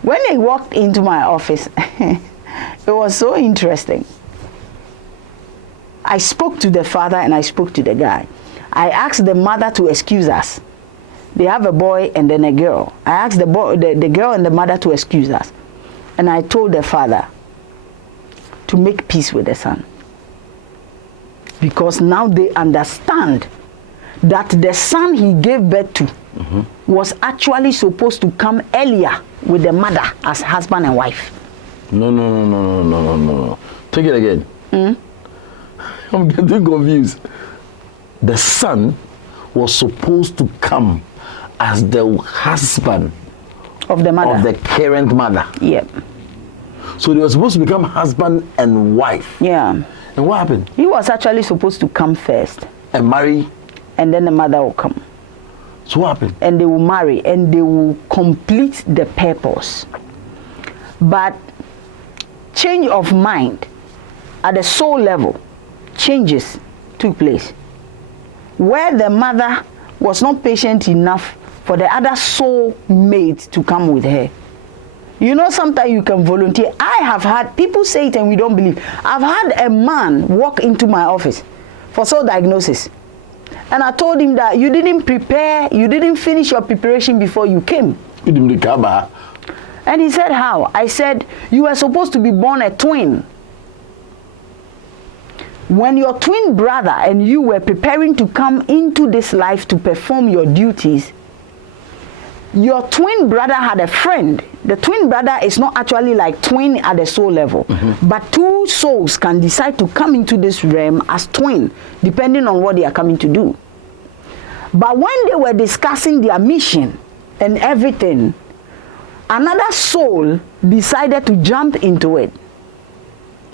When they walked into my office, it was so interesting. I spoke to the father and I spoke to the guy. I asked the mother to excuse us. They have a boy and then a girl. I asked the girl and the mother to excuse us. And I told the father to make peace with the son. Because now they understand that the son he gave birth to was actually supposed to come earlier with the mother as husband and wife. No. Take it again. I'm getting confused. The son was supposed to come as the husband of the mother. of the current mother. Yep. So they were supposed to become husband and wife. Yeah. And what happened? He was actually supposed to come first. And marry. And then the mother will come. So what happened? And they will marry and they will complete the purpose. But change of mind at the soul level, changes took place. Where the mother was not patient enough for the other soul mate to come with her. You know, sometimes you can volunteer. I have had people say it and we don't believe. I've had a man walk into my office for soul diagnosis. And I told him that you didn't prepare, you didn't finish your preparation before you came. You didn't recover. And he said, how? I said, you were supposed to be born a twin. When your twin brother and you were preparing to come into this life to perform your duties, your twin brother had a friend. The twin brother is not actually like twin at the soul level, but two souls can decide to come into this realm as twin, depending on what they are coming to do. But when they were discussing their mission and everything, another soul decided to jump into it.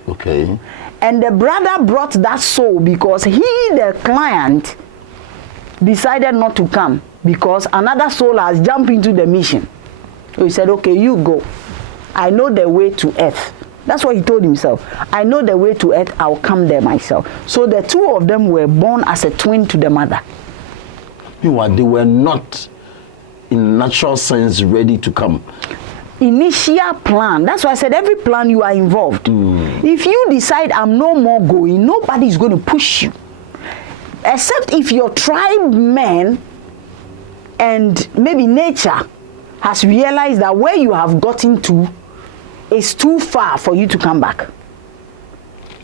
Okay. And the brother brought that soul because he, the client, decided not to come because another soul has jumped into the mission. So he said, okay, you go. I know the way to earth. That's what he told himself. I know the way to earth, I'll come there myself. So the two of them were born as a twin to the mother. Meanwhile, they were not, in natural sense, ready to come. Initial plan. That's why I said every plan you are involved. If you decide I'm no more going, nobody is going to push you. Except if your tribe men and maybe nature has realized that where you have gotten to is too far for you to come back.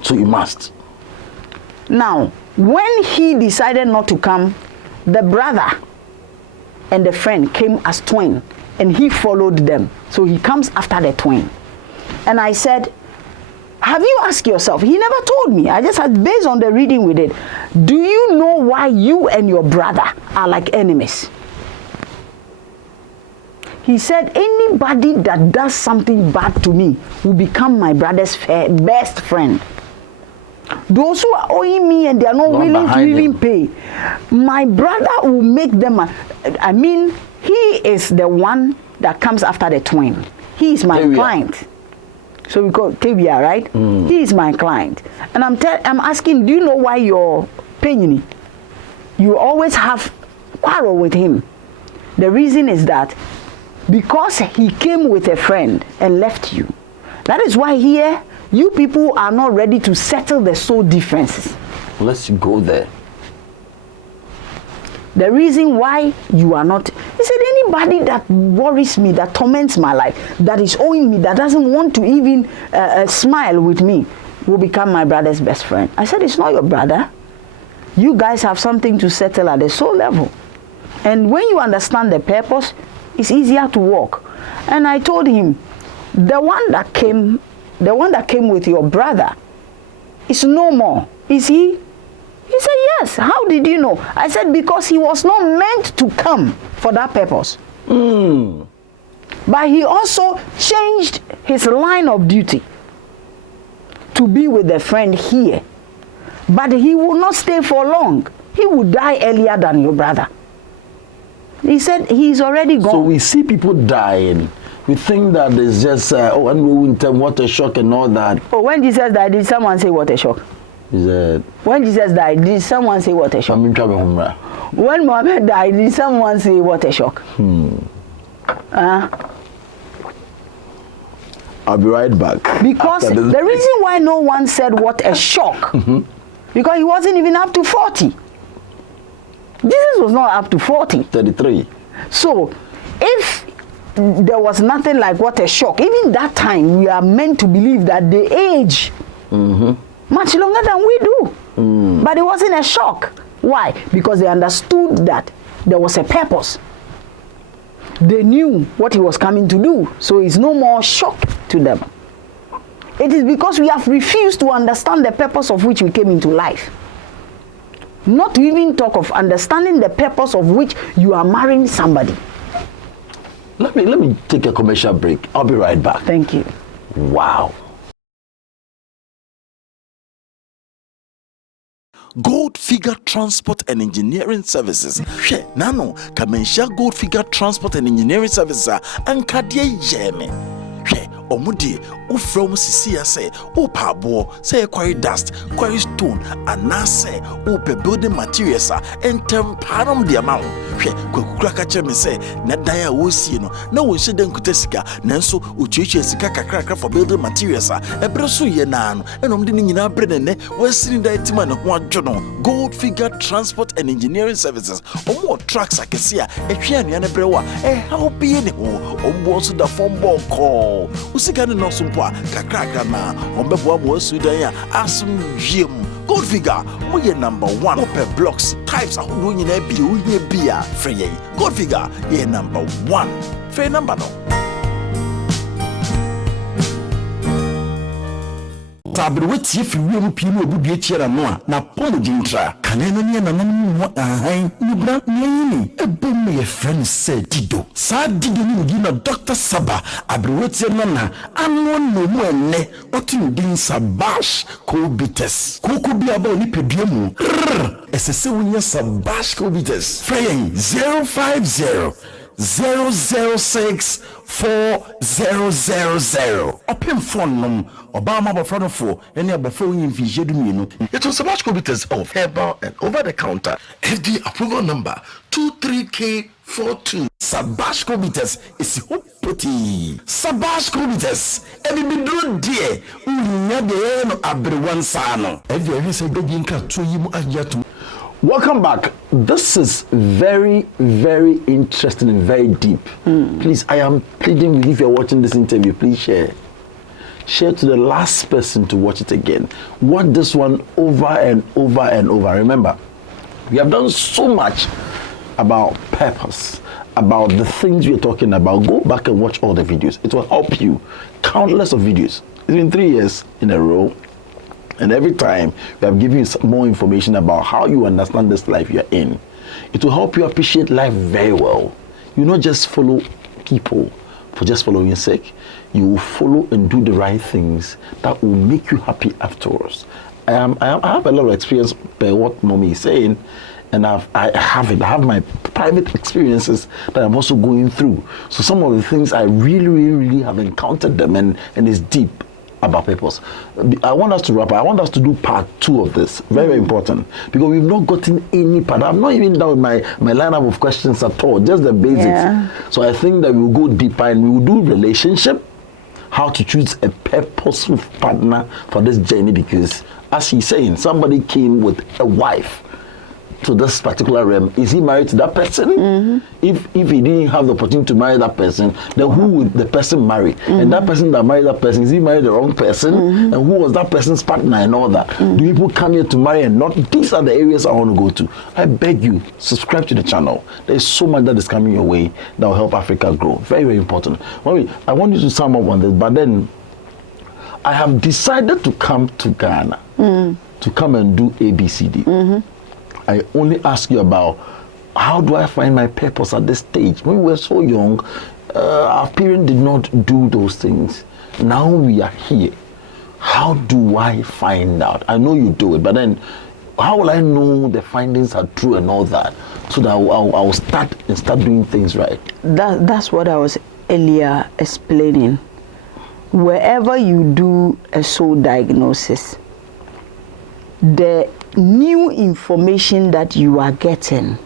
So you must. Now, when he decided not to come, the brother and the friend came as twin and he followed them. So he comes after the twin. And I said, have you asked yourself? He never told me. I just had, based on the reading we did, do you know why you and your brother are like enemies? He said, anybody that does something bad to me will become my brother's best friend. Those who are owing me and they are not willing to even pay, my brother will make them, I mean, he is the one that comes after the twin. He is my client. So we call Tavia, right? He is my client. And I'm asking, do you know why you're paying me? You always have quarrel with him. The reason is that because he came with a friend and left you. That is why here, you people are not ready to settle the soul differences. Let's go there. The reason why you are not, he said, anybody that worries me, that torments my life, that is owing me, that doesn't want to even smile with me, will become my brother's best friend. I said, it's not your brother. You guys have something to settle at the soul level. And when you understand the purpose, it's easier to walk. And I told him, the one that came with your brother is no more. Is he? He said, yes. How did you know? I said, because he was not meant to come for that purpose. But he also changed his line of duty to be with a friend here. But he will not stay for long. He will die earlier than your brother. He said he's already gone. So we see people dying. We think that it's just, when we went what a shock and all that. Oh, when Jesus died, did someone say what a shock? When Jesus died, did someone say what a shock? When Muhammad died, did someone say what a shock? I'll be right back. Because the reason why no one said what a shock, because he wasn't even up to 40. Jesus was not up to 40. 33. So, if there was nothing like what a shock, even that time, we are meant to believe that they age much longer than we do. But it wasn't a shock. Why? Because they understood that there was a purpose. They knew what he was coming to do. So it's no more shock to them. It is because we have refused to understand the purpose of which we came into life. Not to even talk of understanding the purpose of which you are marrying somebody. Let me take a commercial break. I'll be right back. Thank you. Wow. Gold Figure Transport and Engineering Services. She nano Kamensha Gold Figure Transport and Engineering Services and Kadie Yeme. She omudi ufrom sisi ase upa bo say quarry dust, quarry stone, and na say upe building materials and temparam the amount. She kukaka chemi say na daya wosi no na wonse den kutesika nanso uchichi sika kakra for building materials ebreso ye na no enom de nyina brenene wasiri da etima ne ho adwono. Gold Figure Transport and Engineering Services omo trucks akesia ehwe anuane brewa help ye ne ho ombo so da fombo call usika ne no sumpo kakra na ombebo amo sudan ya asum wiem. Gold Figure we number 1 open blocks types ahodo nyina bi o hia bia free. Gold Figure ye number 1 free number no tabiri wetie firi wiem pii no obudue tiara no a na pomo dintra kanena ne na nanom ho ahan nibra nyini ebom ye friend said dido sa dido ni gi na Dr. Saba abiri wetie no na anwo no mu enne otin din Sabash Kobites koku bia ba oni pedua mu esese wonya Sabash Kobites free 050 006 4000 open phone num Obama bofrano for any abafo yin vision mienu. It was Sabash Kobites of herbal and over the counter FD approval number 23K42. Sabash Kobites is hopoti. Sabash Kobites ebi bidro die unya de no abrewan sano. Every say beginka to yimu ajatu. Welcome back. This is very, very interesting and very deep. Please, I am pleading with you, if you're watching this interview, please share. Share to the last person to watch it again. Watch this one over and over and over. Remember, we have done so much about purpose, about the things we're talking about. Go back and watch all the videos. It will help you. Countless of videos. It's been 3 years in a row. And every time we have given you some more information about how you understand this life you're in. It will help you appreciate life very well. You not just follow people for just following sake. You will follow and do the right things that will make you happy afterwards. I have a lot of experience by what mommy is saying, and I have my private experiences that I'm also going through. So some of the things I really have encountered them, and it's deep about purpose. I want us to wrap up. I want us to do part 2 of this. Very important. Because we've not gotten any part. I'm not even done with my lineup of questions at all. Just the basics. Yeah. So I think that we'll go deeper and we will do relationship, how to choose a purposeful partner for this journey. Because as he's saying, somebody came with a wife to this particular realm. Is he married to that person? If he didn't have the opportunity to marry that person, then who would the person marry? And that person that married that person, is he married the wrong person? And who was that person's partner and all that? Do people come here to marry and not? These are the areas I want to go to. I beg you, subscribe to the channel. There's so much that is coming your way that will help Africa grow. Very, very important. I want you to sum up on this, but then I have decided to come to Ghana to come and do ABCD. I only ask you about how do I find my purpose at this stage. When we were so young, our parents did not do those things. Now we are here. How do I find out? I know you do it, but then how will I know the findings are true and all that, so that I'll start doing things right? That's what I was earlier explaining. Wherever you do a soul diagnosis, the new information that you are getting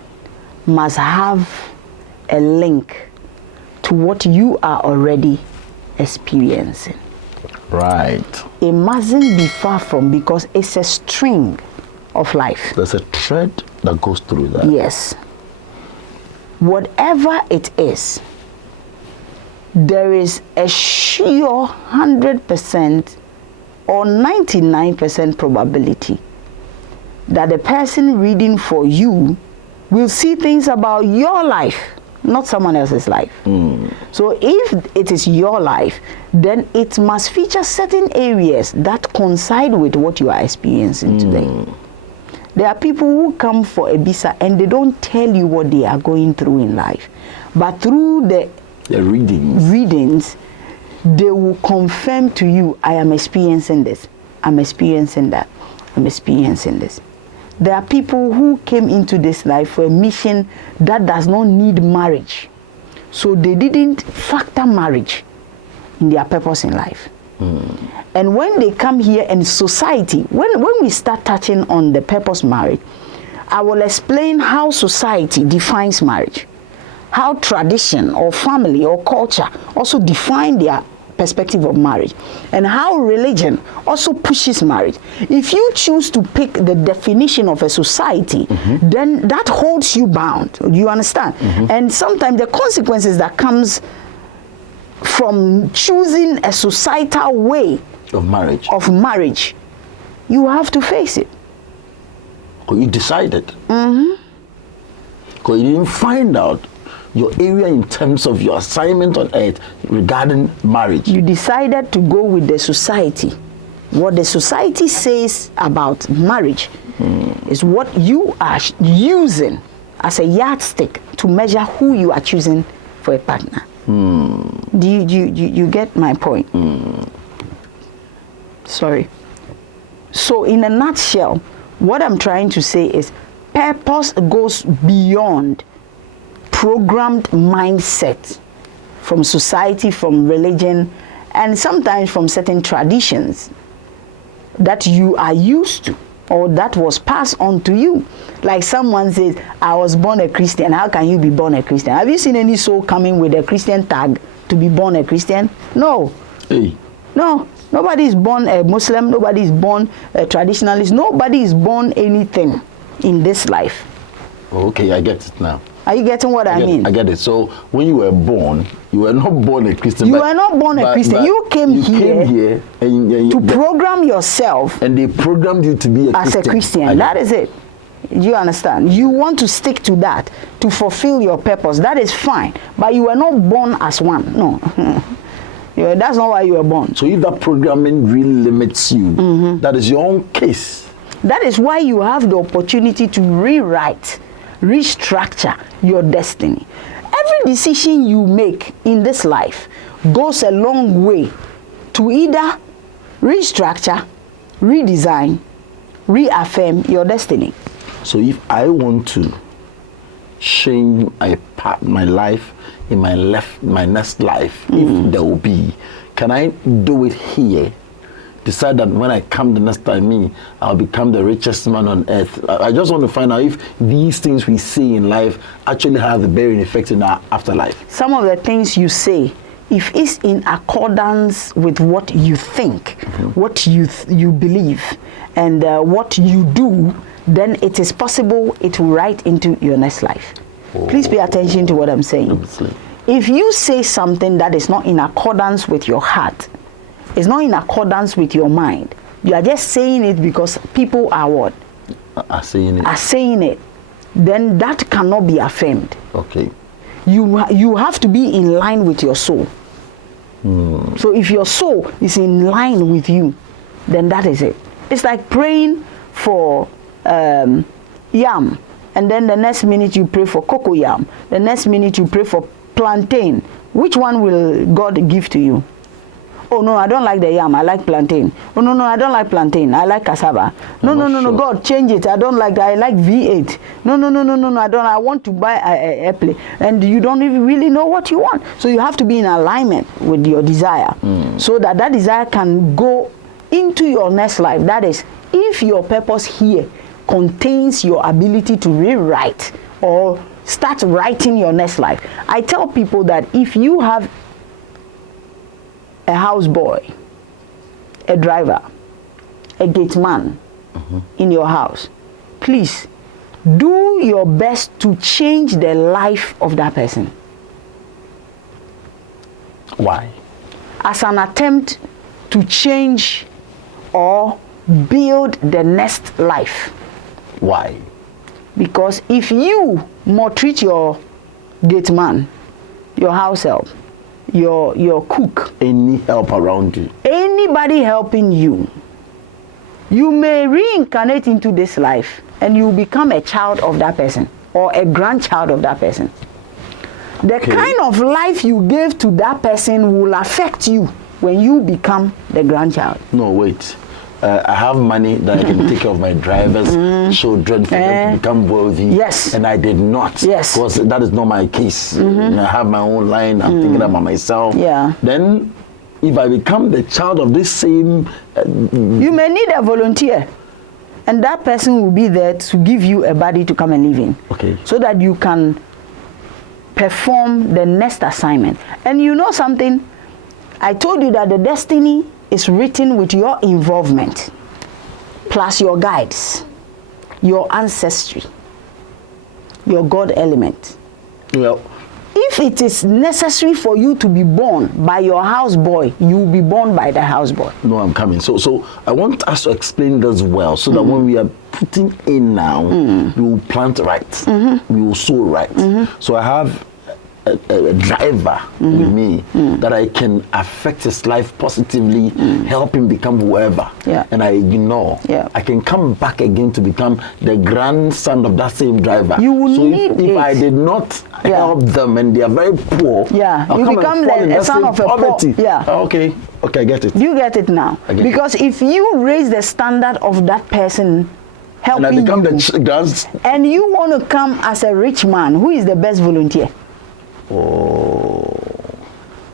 must have a link to what you are already experiencing. Right. It mustn't be far from, because it's a string of life. There's a thread that goes through that. Yes. Whatever it is, there is a sure 100% or 99% probability that the person reading for you will see things about your life, not someone else's life. So if it is your life, then it must feature certain areas that coincide with what you are experiencing today. There are people who come for a visa and they don't tell you what they are going through in life. But through the readings, they will confirm to you, I am experiencing this, I'm experiencing that, I'm experiencing this. There are people who came into this life for a mission that does not need marriage. So they didn't factor marriage in their purpose in life. And when they come here in society, when we start touching on the purpose marriage, I will explain how society defines marriage, how tradition or family or culture also define their perspective of marriage, and how religion also pushes marriage. If you choose to pick the definition of a society, then that holds you bound. You understand? And sometimes the consequences that comes from choosing a societal way of marriage, you have to face it. Because you decided. Because you didn't find out your area in terms of your assignment on earth regarding marriage. You decided to go with the society. What the society says about marriage is what you are using as a yardstick to measure who you are choosing for a partner. Do you get my point? Sorry. So in a nutshell, what I'm trying to say is purpose goes beyond programmed mindset from society, from religion, and sometimes from certain traditions that you are used to or that was passed on to you. Like someone says, I was born a Christian. How can you be born a Christian? Have you seen any soul coming with a Christian tag to be born a Christian? No. Hey. No. Nobody is born a Muslim. Nobody is born a traditionalist. Nobody is born anything in this life. Okay, I get it now. Are you getting what I mean? I get it. So when you were born, you were not born a Christian. You were not born a Christian. You came here to program yourself. And they programmed you to be a Christian. As a Christian. That is it. You understand? You want to stick to that to fulfill your purpose. That is fine. But you were not born as one. No. That's not why you were born. So if that programming really limits you, that is your own case. That is why you have the opportunity to rewrite, restructure your destiny. Every decision you make in this life goes a long way to either restructure, redesign, reaffirm your destiny. So if I want to change my life in my next life, if there will be, can I do it here? Decide that when I come the next time, I'll become the richest man on earth. I just want to find out if these things we see in life actually have a bearing effect in our afterlife. Some of the things you say, if it's in accordance with what you think, what you believe, and what you do, then it is possible it will write into your next life. Please pay attention to what I'm saying. Obviously. If you say something that is not in accordance with your heart, it's not in accordance with your mind, you are just saying it because people are what? Are saying it. Are saying it. Then that cannot be affirmed. Okay. You have to be in line with your soul. So if your soul is in line with you, then that is it. It's like praying for yam, and then the next minute you pray for cocoa yam. The next minute you pray for plantain. Which one will God give to you? Oh no, I don't like the yam, I like plantain. Oh no, I don't like plantain, I like cassava. No, God, change it. I don't like that, I like V8. No, I want to buy a play. And you don't even really know what you want. So you have to be in alignment with your desire, so that desire can go into your next life. That is, if your purpose here contains your ability to rewrite or start writing your next life. I tell people that if you have a houseboy, a driver, a gate man in your house, please do your best to change the life of that person. Why? As an attempt to change or build the next life. Why? Because if you maltreat your gate man, your house help, your cook, any help around you, anybody helping you, you may reincarnate into this life and you become a child of that person or a grandchild of that person. The kind of life you gave to that person will affect you when you become the grandchild. No, wait. I have money that I can take care of my drivers, children, for them to become wealthy. Yes. And I did not. Yes. Because that is not my case. I have my own line. I'm thinking about myself. Yeah. Then, if I become the child of this same... you may need a volunteer. And that person will be there to give you a body to come and live in. Okay. So that you can perform the next assignment. And you know something? I told you that the destiny is written with your involvement, plus your guides, your ancestry, your God element. Well, if it is necessary for you to be born by your houseboy, you will be born by the houseboy. No, I'm coming. So I want us to explain this well, so that when we are putting in now, we will plant right, we will sow right. So I have a driver with me that I can affect his life positively, help him become whoever, and I ignore. I can come back again to become the grandson of that same driver. You will so need if I did not help them and they are very poor, I'll you come become a son of a poverty. poor. Okay, I get it. You get it now. Because if you raise the standard of that person helping and I become you, and you want to come as a rich man, who is the best volunteer?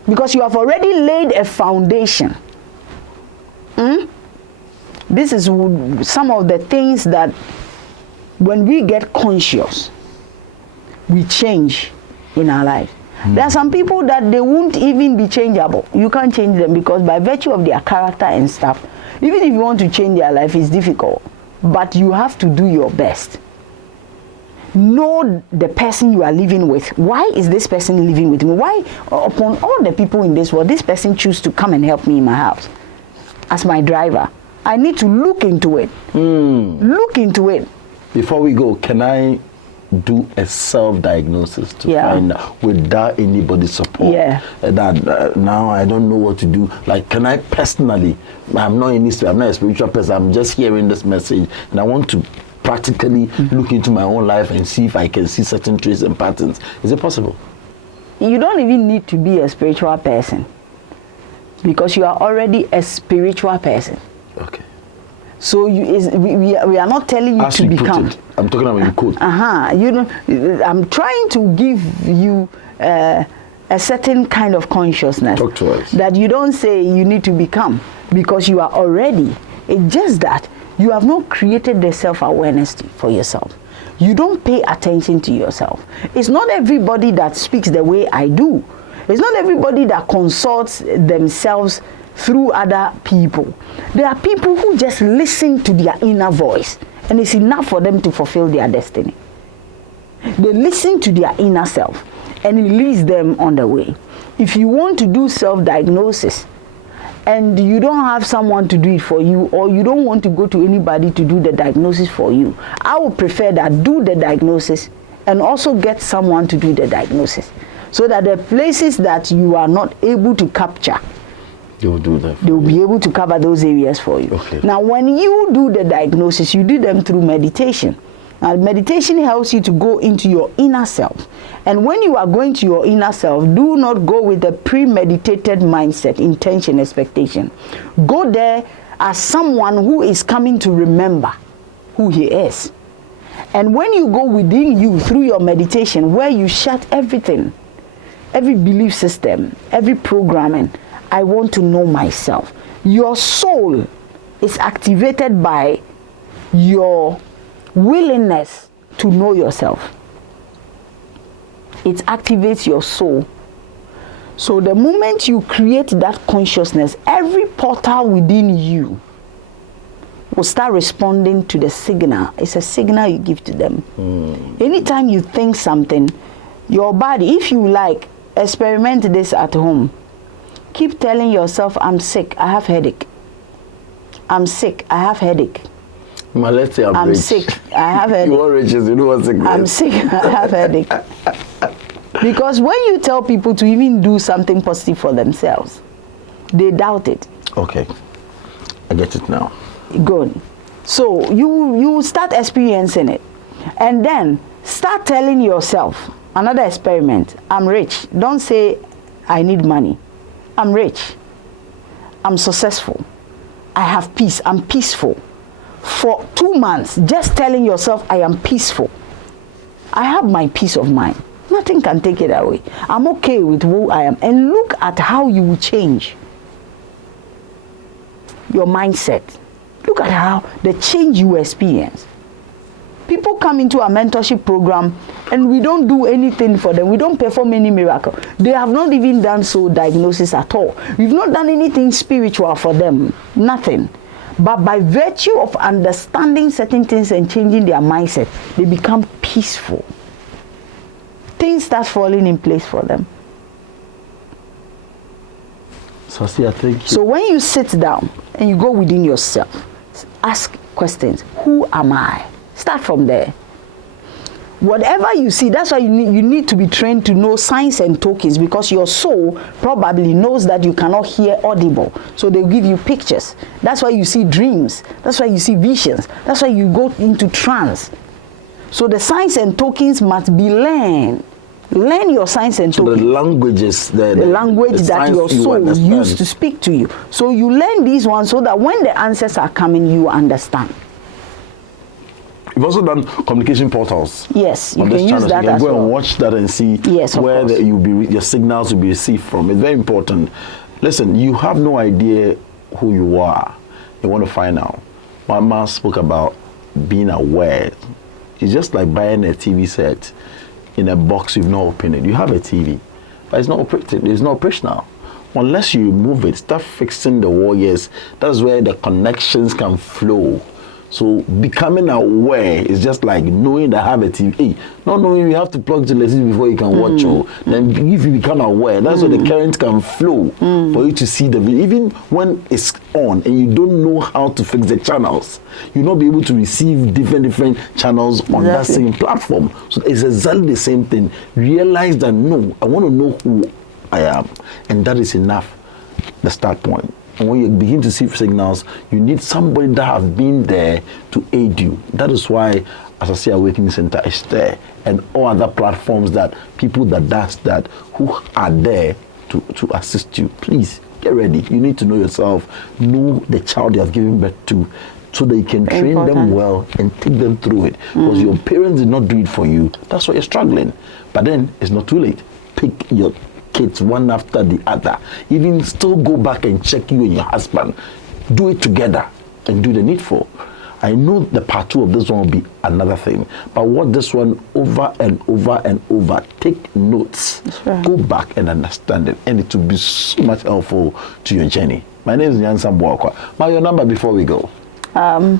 Because you have already laid a foundation. This is some of the things that when we get conscious, we change in our life. There are some people that they won't even be changeable. You can't change them because by virtue of their character and stuff, even if you want to change their life, it's difficult. But you have to do your best. Know the person you are living with. Why is this person living with me? Why, upon all the people in this world, this person choose to come and help me in my house as my driver? I need to look into it. Look into it. Before we go, can I do a self-diagnosis to find out without anybody's support that now I don't know what to do? Like, can I personally, I'm not a spiritual person, I'm just hearing this message and I want to practically look into my own life and see if I can see certain traits and patterns. Is it possible? You don't even need to be a spiritual person because you are already a spiritual person. Okay. So we are not telling you as to become. I'm talking about you could. You know, I'm trying to give you a certain kind of consciousness that you don't say you need to become because you are already. It's just that you have not created the self-awareness for yourself. You don't pay attention to yourself. It's not everybody that speaks the way I do. It's not everybody that consults themselves through other people. There are people who just listen to their inner voice, and it's enough for them to fulfill their destiny. They listen to their inner self, and it leads them on the way. If you want to do self-diagnosis, and you don't have someone to do it for you, or you don't want to go to anybody to do the diagnosis for you, I would prefer that do the diagnosis and also get someone to do the diagnosis, so that the places that you are not able to capture, they will do that. They will be able to cover those areas for you. Okay. Now, when you do the diagnosis, you do them through meditation. Now, meditation helps you to go into your inner self. And when you are going to your inner self, do not go with a premeditated mindset, intention, expectation. Go there as someone who is coming to remember who he is. And when you go within you through your meditation, where you shut everything, every belief system, every programming, I want to know myself. Your soul is activated by your willingness to know yourself. It activates your soul. So the moment you create that consciousness, every portal within you will start responding to the signal. It's a signal you give to them. Anytime you think something, your body, if you like, experiment this at home. Keep telling yourself, I'm sick, I have headache. I'm sick, I have headache. Let's say I'm rich. Sick, I have headache. You want riches, you know what's sick. I'm sick, I have headache. Because when you tell people to even do something positive for themselves, they doubt it. Okay, I get it now. Good. So you start experiencing it, and then start telling yourself, another experiment, I'm rich. Don't say I need money. I'm rich. I'm successful. I have peace. I'm peaceful. For 2 months, just telling yourself I am peaceful. I have my peace of mind. Nothing can take it away. I'm okay with who I am. And look at how you will change your mindset. Look at how the change you experience. People come into a mentorship program and we don't do anything for them. We don't perform any miracle. They have not even done soul diagnosis at all. We've not done anything spiritual for them. Nothing. But by virtue of understanding certain things and changing their mindset, they become peaceful. Things start falling in place for them. So, see, I think. So when you sit down and you go within yourself, ask questions. Who am I? Start from there. Whatever you see, that's why you need to be trained to know signs and tokens, because your soul probably knows that you cannot hear audible. So they give you pictures. That's why you see dreams. That's why you see visions. That's why you go into trance. So the signs and tokens must be learned. Learn your signs and tokens. The languages, the language that your soul you used to speak to you. So you learn these ones so that when the answers are coming, you understand. You've also done communication portals. Yes, you on can this use channel. that You can as go well. and watch that and see where your signals will be received from. It's very important. Listen, you have no idea who you are. You want to find out. Mama spoke about being aware. It's just like buying a TV set in a box you've not opened it. You have a TV, but it's not operating. It's not operational. Unless you remove it, start fixing the wires. That's where the connections can flow. So becoming aware is just like knowing that I have a TV. Not knowing you have to plug the electricity before you can watch. Then if you become aware, that's where the current can flow for you to see the video. Even when it's on and you don't know how to fix the channels, you'll not be able to receive different channels on that same platform. So it's exactly the same thing. Realize that no, I want to know who I am, and that is enough. The start point. And when you begin to see signals, you need somebody that has been there to aid you. That is why, as I say, Awakening Center is there, and all other platforms that people that does that who are there to assist you. Please get ready. You need to know yourself, know the child you have given birth to, so that you can train them well and take them through it. Because your parents did not do it for you. That's why you're struggling. But then it's not too late. Pick your kids one after the other. Even still go back and check you and your husband. Do it together and do the needful. I know the part 2 of this one will be another thing, but watch this one over and over and over. Take notes. Right. Go back and understand it, and it will be so much helpful to your journey. My name is Nyansa Mbwakwa. Now your number before we go. The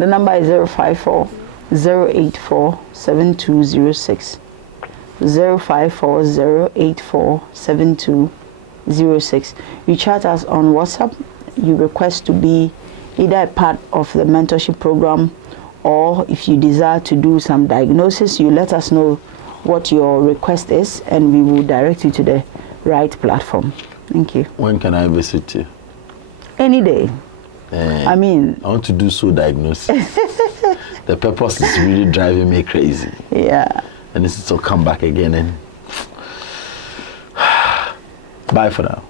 number is 054 084 7206. 054-084-7206. You chat us on WhatsApp. You request to be either a part of the mentorship program, or if you desire to do some diagnosis, you let us know what your request is, and we will direct you to the right platform. Thank you. When can I visit you? Any day. I want to do soul diagnosis. The purpose is really driving me crazy. Yeah. And this is to come back again and bye for now.